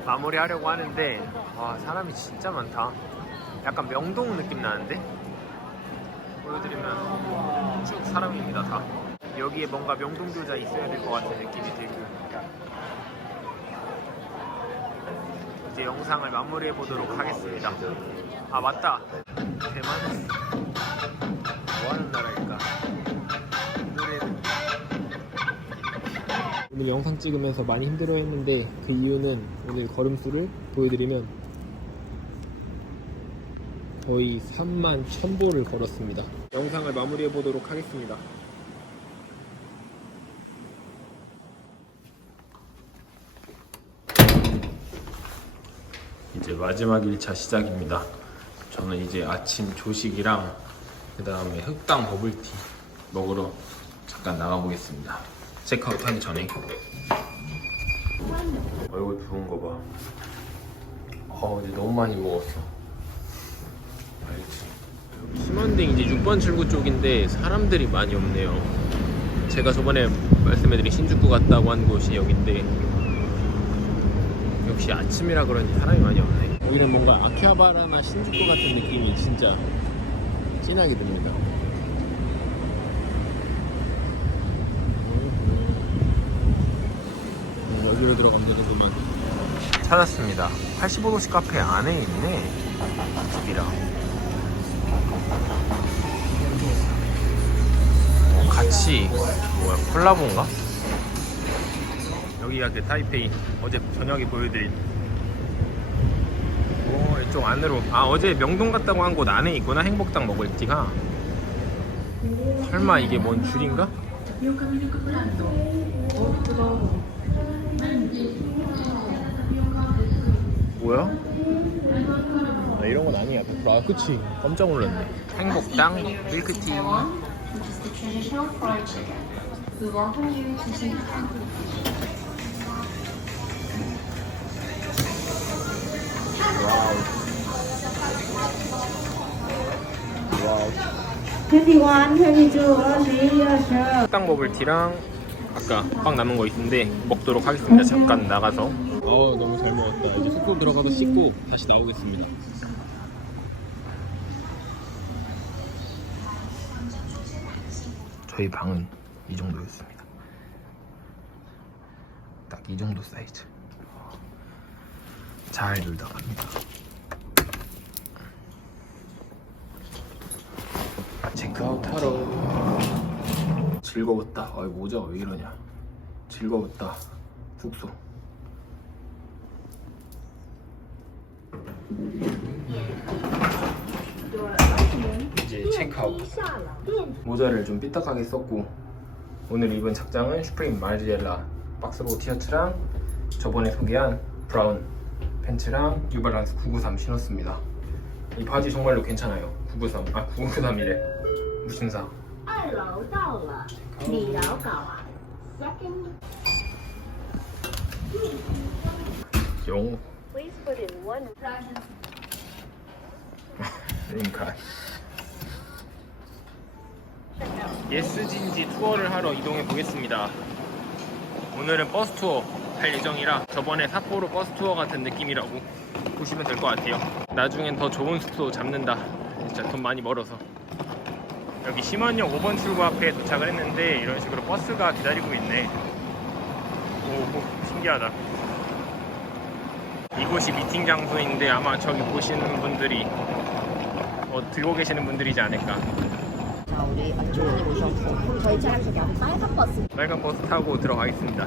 마무리하려고 하는데 와 사람이 진짜 많다. 약간 명동 느낌 나는데? 보여드리면 쭉 사람입니다 다. 여기에 뭔가 명동교자 있어야 될 것 같은 느낌이 들고. 이제 영상을 마무리해 보도록 하겠습니다. 아 맞다, 대만은 뭐하는 나라일까? 오늘 영상 찍으면서 많이 힘들어했는데 그 이유는 오늘 걸음수를 보여드리면 거의 31,000보를 걸었습니다. 영상을 마무리해 보도록 하겠습니다. 이제 마지막 1차 시작입니다. 저는 이제 아침 조식이랑 그 다음에 흑당 버블티 먹으러 잠깐 나가보겠습니다. 체크아웃 하기 전에. 얼굴 부은 거 봐. 어제 너무 많이 먹었어. 알지? 심원딩 이제 6번 출구 쪽인데 사람들이 많이 없네요. 제가 저번에 말씀해드린 신주쿠 갔다고 한 곳이 여긴데 역시 아침이라 그런지 사람이 많이 없네. 오히려 뭔가 아키하바라나 신주쿠 같은 느낌이 진짜 진하게 듭니다. 여기로 들어가면 되는구만. 찾았습니다. 85도씨 카페 안에 있네. 집이랑 같이 뭐야 콜라보인가? 여기가 그 타이페이 어제 저녁에 보여드린. 오, 이쪽 안으로. 아 어제 명동 갔다고 한 곳 안에 있구나. 행복당 먹을 티가. 설마 이게 뭔 줄인가? 뭐야? 나 이런 건 아니야. 아 그치, 깜짝 놀랐네. 행복당 밀크티. 식당 버블티랑 아까 빵 남은 거 있는데 먹도록 하겠습니다. 잠깐 나가서. 너무 잘 먹었다. 이제 숙소 들어가서 씻고 다시 나오겠습니다. 저희 방은 이 정도였습니다. 딱 이 정도 사이즈. 잘 놀다 갑니다. 체크아웃 하러. 즐거웠다. 모자가 왜 이러냐. 즐거웠다. 숙소. 이제 체크아웃. 모자를 좀 삐딱하게 썼고 오늘 입은 착장은 슈프림 마르지엘라 박스보 티셔츠랑 저번에 소개한 브라운 팬츠랑 뉴발란스 993 신었습니다. 이 바지 정말로 괜찮아요. 993. 아 993이래. 무슨 사? 2樓到了，2樓夠啊，一經。 용. Please put in one. 그러니까. 예스진지 투어를 하러 이동해 보겠습니다. 오늘은 버스 투어 할 예정이라 저번에 삿포로 버스 투어 같은 느낌이라고 보시면 될 것 같아요. 나중엔 더 좋은 숙소 잡는다. 진짜 돈 많이 벌어서. 여기 심원역 5번 출구 앞에 도착을 했는데 이런 식으로 버스가 기다리고 있네. 오, 신기하다. 이곳이 미팅 장소인데 아마 저기 보시는 분들이 들고 계시는 분들이지 않을까. 자, 우리 안주원님 오셨고 저희 차량석에 빨간 버스. 빨간 버스 타고 들어가겠습니다.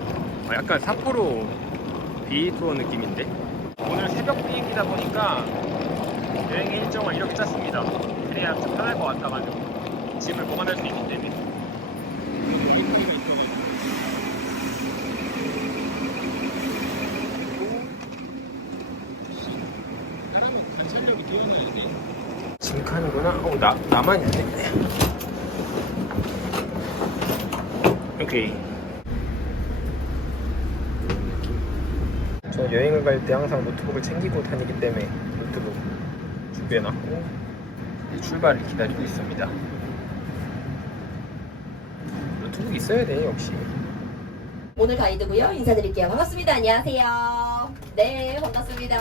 약간 삿포로 비 투어 느낌인데 오늘 새벽 비행기다 보니까 여행 일정을 이렇게 짰습니다. 그래야 좀 편할 것 같아가지고 짐을 보관할 수 있기 때문에. 사람은 관찰력이 뛰어나야 돼. 진칸이구나. 나만 있네. 오케이. 저 여행을 갈 때 항상 노트북을 챙기고 다니기 때문에 노트북 준비해놨고 이제 출발을 기다리고 있습니다. 노트북 있어야 돼 역시. 오늘 가이드고요. 인사드릴게요. 반갑습니다. 안녕하세요. 네, 반갑습니다.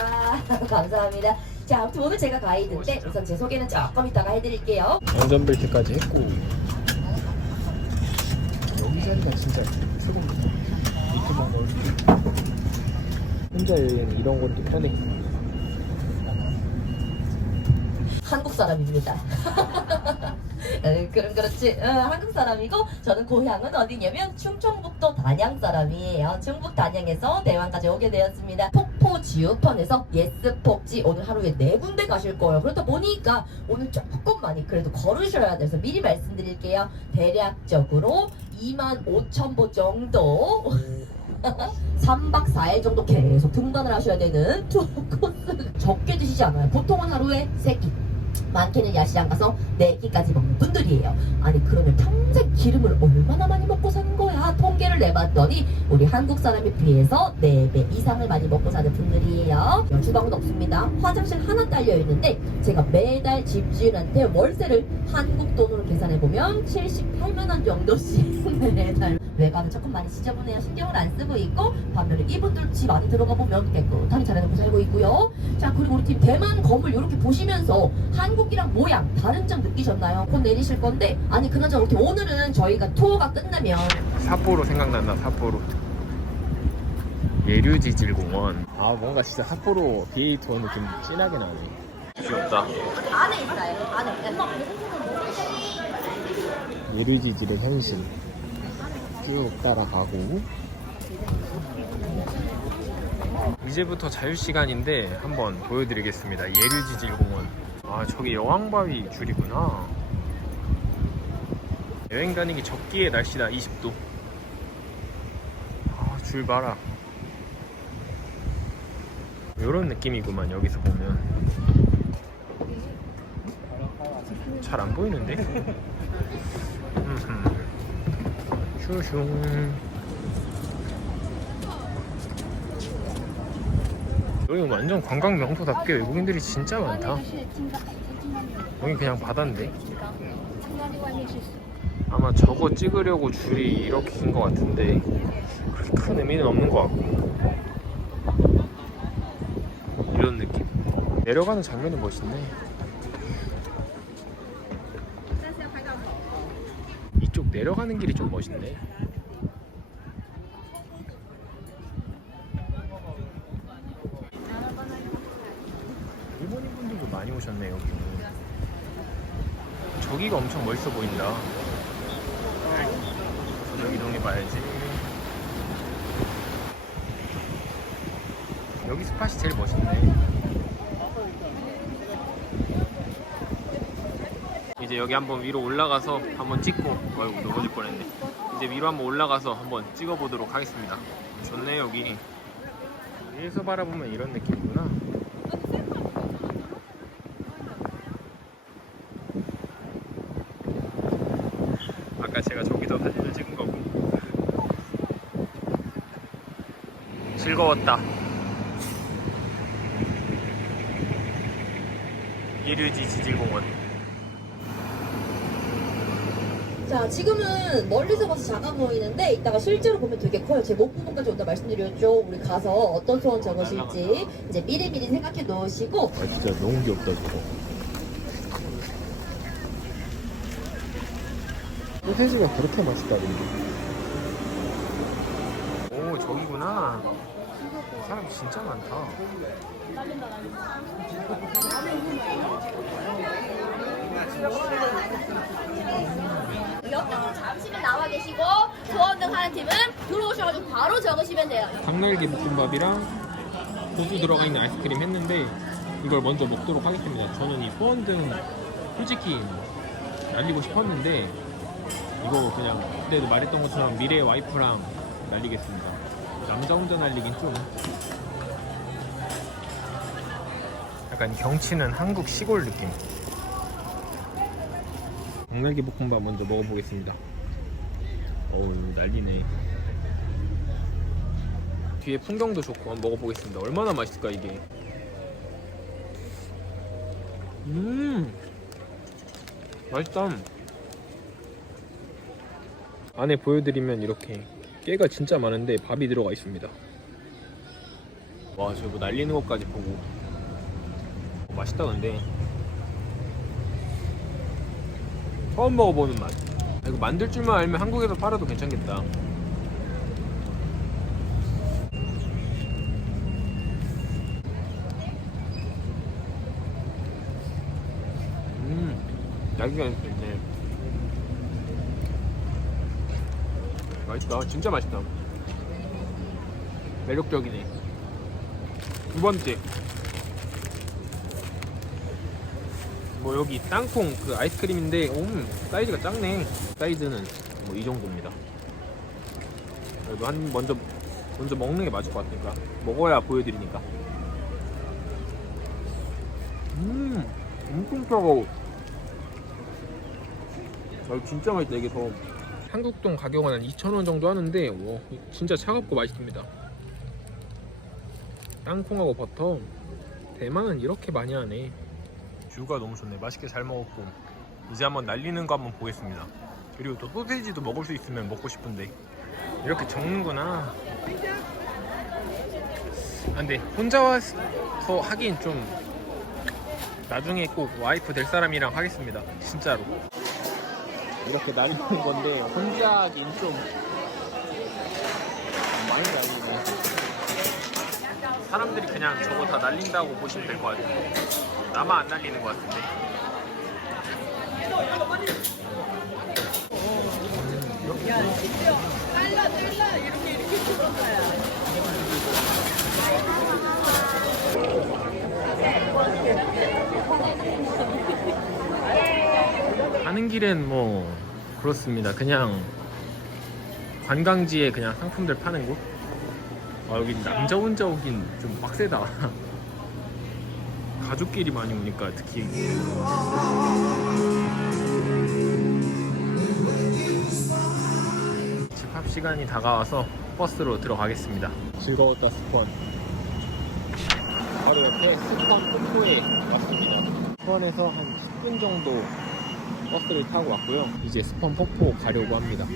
감사합니다. 자, 아무튼 오늘 제가 가이드인데 우선 제 소개는 조금 이따가 해드릴게요. 안전벨트까지 했고 여기 자리가 진짜 최고입니다. 밑에만 넓고 혼자 여행 이런 것도 편해. 한국 사람입니다. 그럼 그렇지. 한국 사람이고 저는 고향은 어디냐면 충청북도 단양 사람이에요. 충북 단양에서 대만까지 오게 되었습니다. 폭포지우펀에서 예스폭지 오늘 하루에 4군데 가실 거예요. 그렇다 보니까 오늘 조금 많이 그래도 걸으셔야 돼서 미리 말씀드릴게요. 대략적으로 25,000보 정도 3박 4일 정도 계속 등반을 하셔야 되는 투어 코스. 적게 드시지 않아요. 보통은 하루에 3끼, 많게는 야시장 가서 4끼까지 먹는 분들이에요. 아니 그러면 평생 기름을 얼마나 많이 먹고 사는 거야? 통계를 내봤더니 우리 한국 사람에 비해서 4배 이상을 많이 먹고 사는 분들이에요. 주방도 없습니다. 화장실 하나 딸려 있는데 제가 매달 집주인한테 월세를 한국 돈으로 계산해보면 78만 원 정도씩 매달. 외관은 조금 많이 지저분해요. 신경을 안 쓰고 있고 반면에 이분들 집 안에 들어가 보면 깨끗하게 잘해놓고 살고 있고요. 자, 그리고 우리 팀 대만 건물 이렇게 보시면서 한국이랑 모양 다른 점 느끼셨나요? 곧 내리실 건데 아니 그나저나 이렇게 오늘은 저희가 투어가 끝나면 삿포로 생각난다. 삿포로 예류지질공원. 아 뭔가 진짜 삿포로 BA 투어 느낌 진하게 나네. 귀엽다. 안에 있어요. 안에. 예류지질의 현실 쭉 따라가고 이제부터 자유시간인데 한번 보여드리겠습니다. 예류지질공원. 아 저기 여왕바위 줄이구나. 여행 다니기 적기에 날씨다. 20도. 아 줄 봐라. 요런 느낌이구만. 여기서 보면 잘 안 보이는데? 슈슝. 여기 완전 관광 명소답게 외국인들이 진짜 많다. 여기 그냥 바다인데 아마 저거 찍으려고 줄이 이렇게 긴 것 같은데 그렇게 큰 의미는 없는 것 같고 이런 느낌. 내려가는 장면은 멋있네. 이쪽 내려가는 길이 좀 멋있네. 일본인 분들도 많이 오셨네. 여기 저기가 엄청 멋있어 보인다. 저녁 이동해봐야지. 여기 스팟이 제일 멋있네. 이제 여기 한번 위로 올라가서 한번 찍고, 아이고 넘어질 뻔했네. 이제 위로 한번 올라가서 한번 찍어보도록 하겠습니다. 좋네 여기. 위에서 바라보면 이런 느낌이구나. 아까 제가 저기서 사진을 찍은 거고. 즐거웠다. 예류지 지질공원. 자, 지금은 멀리서 봐서 작아 보이는데 이따가 실제로 보면 되게 커요. 제 목 부분까지 온다 말씀드렸죠. 우리 가서 어떤 소원 적으실지 이제 미리미리 생각해 놓으시고. 아 진짜 너무 귀엽다 저거. 소세지가 그렇게 맛있다 근데. 오 저기구나. 사람 진짜 많다. 옆쪽으로 잠시만 나와 계시고 소원등 하는 팀은 들어오셔가지고 바로 적으시면 돼요. 닭날개 볶음밥이랑 고수 들어가 있는 아이스크림 했는데 이걸 먼저 먹도록 하겠습니다. 저는 이 소원등 솔직히 날리고 싶었는데 이거 그냥 그때도 말했던 것처럼 미래의 와이프랑 날리겠습니다. 남자 혼자 날리긴 좀. 약간 경치는 한국 시골 느낌. 닭날개 볶음밥 먼저 먹어보겠습니다. 어우 난리네. 뒤에 풍경도 좋고 한번 먹어보겠습니다. 얼마나 맛있을까 이게. 맛있다. 안에 보여드리면 이렇게 깨가 진짜 많은데 밥이 들어가 있습니다. 와 저거 날리는 것까지 보고 맛있다 근데 처음 먹어보는 맛. 이거 만들 줄만 알면 한국에서 팔아도 괜찮겠다. 날개가 있네. 맛있다. 진짜 맛있다. 매력적이네. 두 번째. 뭐 여기 땅콩 그 아이스크림인데 사이즈가 작네. 사이즈는 뭐 이 정도입니다. 그래도 먼저 먹는 게 맞을 것 같으니까 먹어야 보여드리니까. 엄청 차가워. 진짜 맛있다. 이게 더 한국 돈 가격은 한 2,000원 정도 하는데 와, 진짜 차갑고 맛있습니다. 땅콩하고 버터. 대만은 이렇게 많이 하네. 뷰가 너무 좋네. 맛있게 잘 먹었고 이제 한번 날리는 거 한번 보겠습니다. 그리고 또 소세지도 먹을 수 있으면 먹고 싶은데 이렇게 적는구나. 근데 혼자 와서 하긴 좀 나중에 꼭 와이프 될 사람이랑 하겠습니다. 진짜로. 이렇게 날리는 건데 혼자 하긴 좀 많이 날리네. 사람들이 그냥 저거 다 날린다고 보시면 될 것 같아요. 나만 안 날리는 것 같은데. 가는 길엔 뭐 그렇습니다. 그냥 관광지에 그냥 상품들 파는 곳. 여기 남자 혼자 오긴 좀 빡세다. 가족끼리 많이 오니까 특히. 집합 시간이 다가와서 버스로 들어가겠습니다. 즐거웠다 스펀. 바로 옆에 스펀 폭포에 왔습니다. 스펀에서 한 10분 정도 버스를 타고 왔고요. 이제 스펀 폭포 가려고 합니다.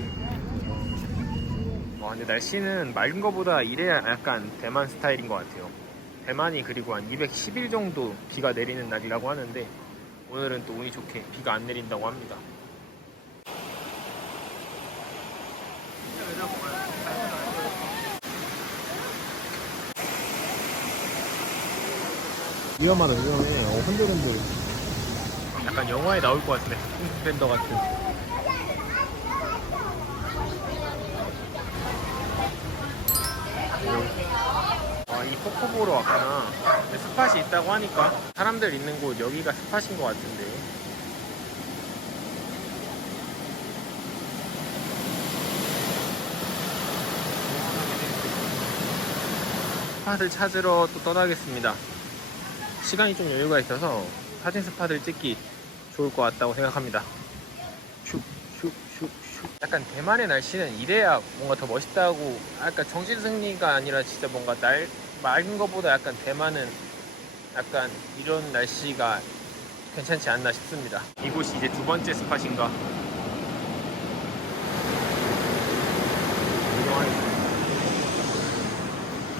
근데 날씨는 맑은 것보다 이래야 약간 대만 스타일인 것 같아요. 대만이 그리고 한 210일 정도 비가 내리는 날이라고 하는데 오늘은 또 운이 좋게 비가 안 내린다고 합니다. 위험하다. 위험해. 흔들흔들. 약간 영화에 나올 것 같은데. 밴더 같은. 이 폭포 보러 왔구나. 스팟이 있다고 하니까 사람들 있는 곳 여기가 스팟인 것 같은데. 스팟을 찾으러 또 떠나겠습니다. 시간이 좀 여유가 있어서 사진 스팟을 찍기 좋을 것 같다고 생각합니다. 슉슉슉슉. 약간 대만의 날씨는 이래야 뭔가 더 멋있다고. 약간 정신승리가 아니라 진짜 뭔가 맑은 것보다 약간 대만은 약간 이런 날씨가 괜찮지 않나 싶습니다. 이곳이 이제 두 번째 스팟인가.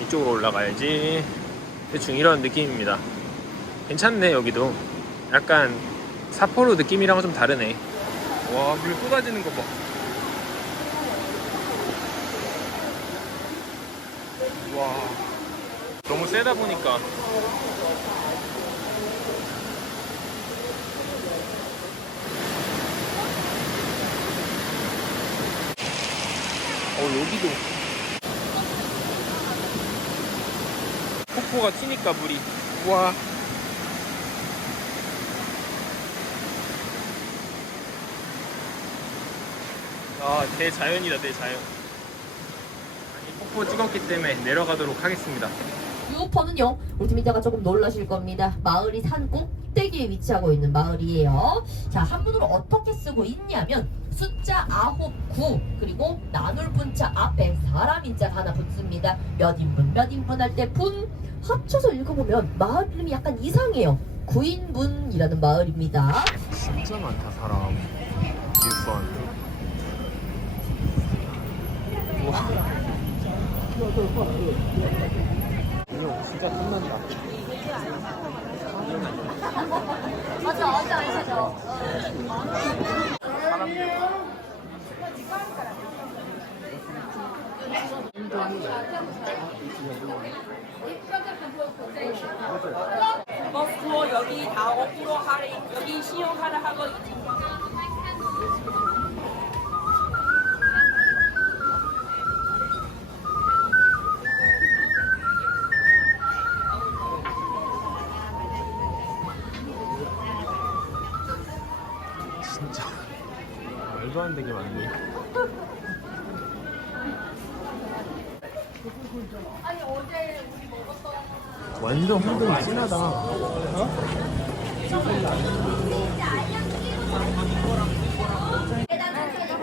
이쪽으로 올라가야지. 대충 이런 느낌입니다. 괜찮네. 여기도 약간 삿포로 느낌이랑은 좀 다르네. 와, 물 쏟아지는 거 봐. 와, 너무 세다 보니까. 여기도 폭포가 튀니까 물이. 와. 대자연이다. 대자연. 폭포 찍었기 때문에 내려가도록 하겠습니다. 유포는요, 우리 팀 이따가 조금 놀라실 겁니다. 마을이 산 꼭대기에 위치하고 있는 마을이에요. 자, 한문으로 어떻게 쓰고 있냐면 숫자 9, 그리고 나눌 분자 앞에 사람 인자가 하나 붙습니다. 몇 인분 할 때 분 합쳐서 읽어보면 마을 이름이 약간 이상해요. 9인분이라는 마을입니다. 진짜 많다 사람. 6번. 우와. 이거 진짜 탐난다. 맞아, 맞아, 아시죠? 버스 투어 여기 다 5% 할인, 여기 신용카드 하고 진짜 말도 안 되게 많네. 완전 홍동이 진하다.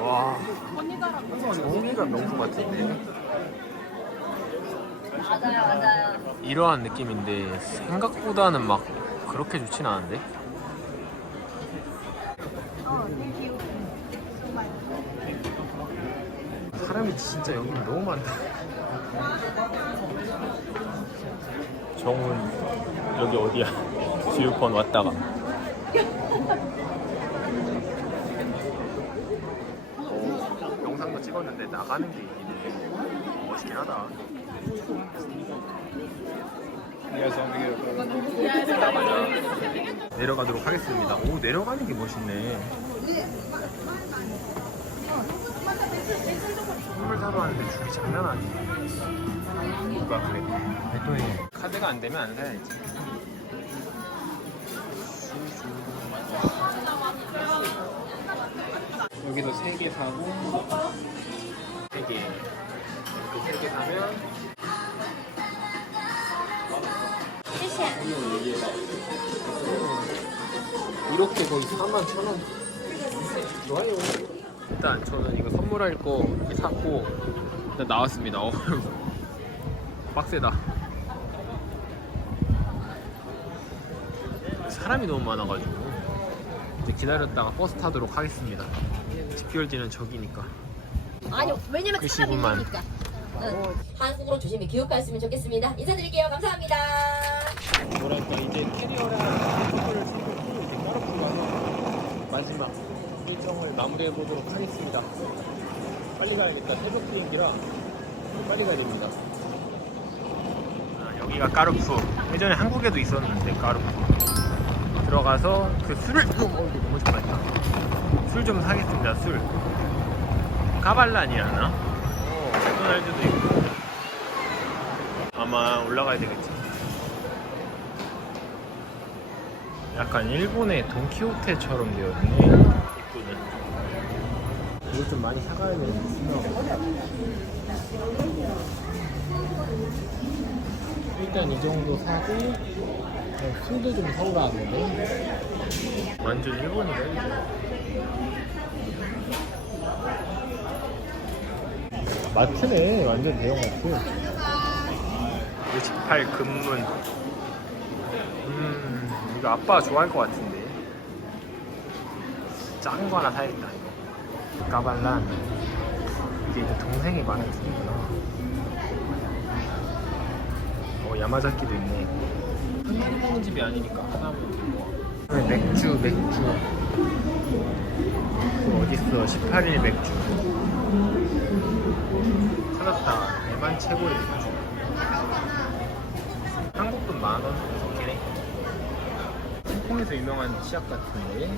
와, 종이가 명품 같은데. 맞아요, 맞아요. 이러한 느낌인데 생각보다는 막 그렇게 좋진 않은데. 사람이 진짜 여기 너무 많다. 정훈 여기 어디야? 지우펀 왔다가. 영상도 찍었는데 나가는 게 이기네. 멋있긴 하다. 내려가도록 하겠습니다. 오, 내려가는 게 멋있네. 선물 사러 왔는데 줄이 장난 아니야. 누가 그래? 백도에 카드가 안 되면 안 사야지. 여기서 3개 사고 3개 이렇게 3개 사면 이렇게 거의 41,000원. 좋아요. 일단 저는 이거 선물할 거 이렇게 샀고 일단 나왔습니다. 빡세다. 사람이 너무 많아가지고 이제 기다렸다가 버스 타도록 하겠습니다. 집결지는 저기니까. 아니요, 왜냐면 그 차가 15만. 밀리니까. 한국으로 조심히 귀국하셨으면 좋겠습니다. 인사드릴게요. 감사합니다. 뭐랄까 이제 캐리어랑 포토를 찍고 이제 까르푸 가서 마지막 일정을 마무리해 보도록 하겠습니다. 빨리 가야겠다. 새벽 비행기라 빨리 가야 됩니다. 여기가 까르푸. 예전에 한국에도 있었는데 까르푸. 들어가서 그 술을 이거 너무 좋아했다. 술 좀 사겠습니다. 술. 카발란이라나? 맥도날드도 있고. 아마 올라가야 되겠지. 약간 일본의 돈키호테처럼 되어있네. 입구는. 이걸 좀 많이 사가야 되는데 일단 이 정도 사고 술도 좀 사고 가는데 완전 일본이다 일본. 마트네. 완전 대형 마트. 68 금문. 이거 아빠가 좋아할 것 같은데. 짠 거 하나 사야겠다 이거. 까발란. 이게 이제 동생이 말한 술이구나. 야마자키도 있네. 한 마리 먹는 집이 아니니까 하나면. 맥주. 그 어딨어? 18일 맥주. 찾았다. 대만 최고의 맥주. 한국 돈 10,000원 좋긴 해. 홍콩에서 유명한 치약 같은데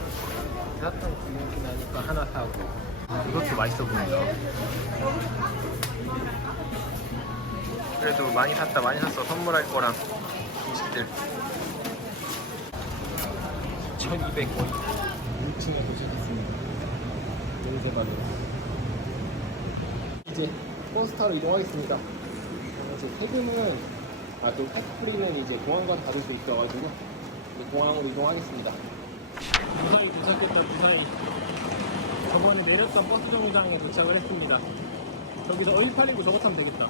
사탕 분위기 나니까 하나 사고. 이것도 맛있어 보인다. 그래도 많이 샀다. 많이 샀어. 선물할 거랑 음식들. 1200원 1층에 도착했습니다. 연세발로 이제 버스 타러 이동하겠습니다. 이제 세금은 또 택프리는 이제 공항 가서 받을 수 있어가지고 이제 공항으로 이동하겠습니다. 무사히 도착했다. 무사히 저번에 내렸던 버스 정류장에 도착을 했습니다. 저기서 어일 팔리고 저거 타면 되겠다.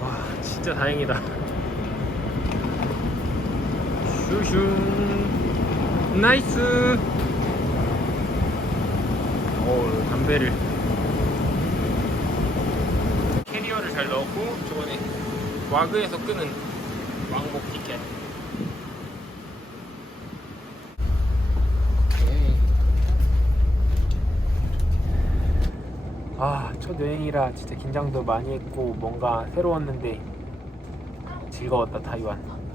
와 진짜 다행이다. 슈슝 나이스. 담배를 캐리어를 잘 넣었고 저번에 와그에서 끄는 왕복 티켓 첫 여행이라 진짜 긴장도 많이 했고 뭔가 새로웠는데 즐거웠다 타이완.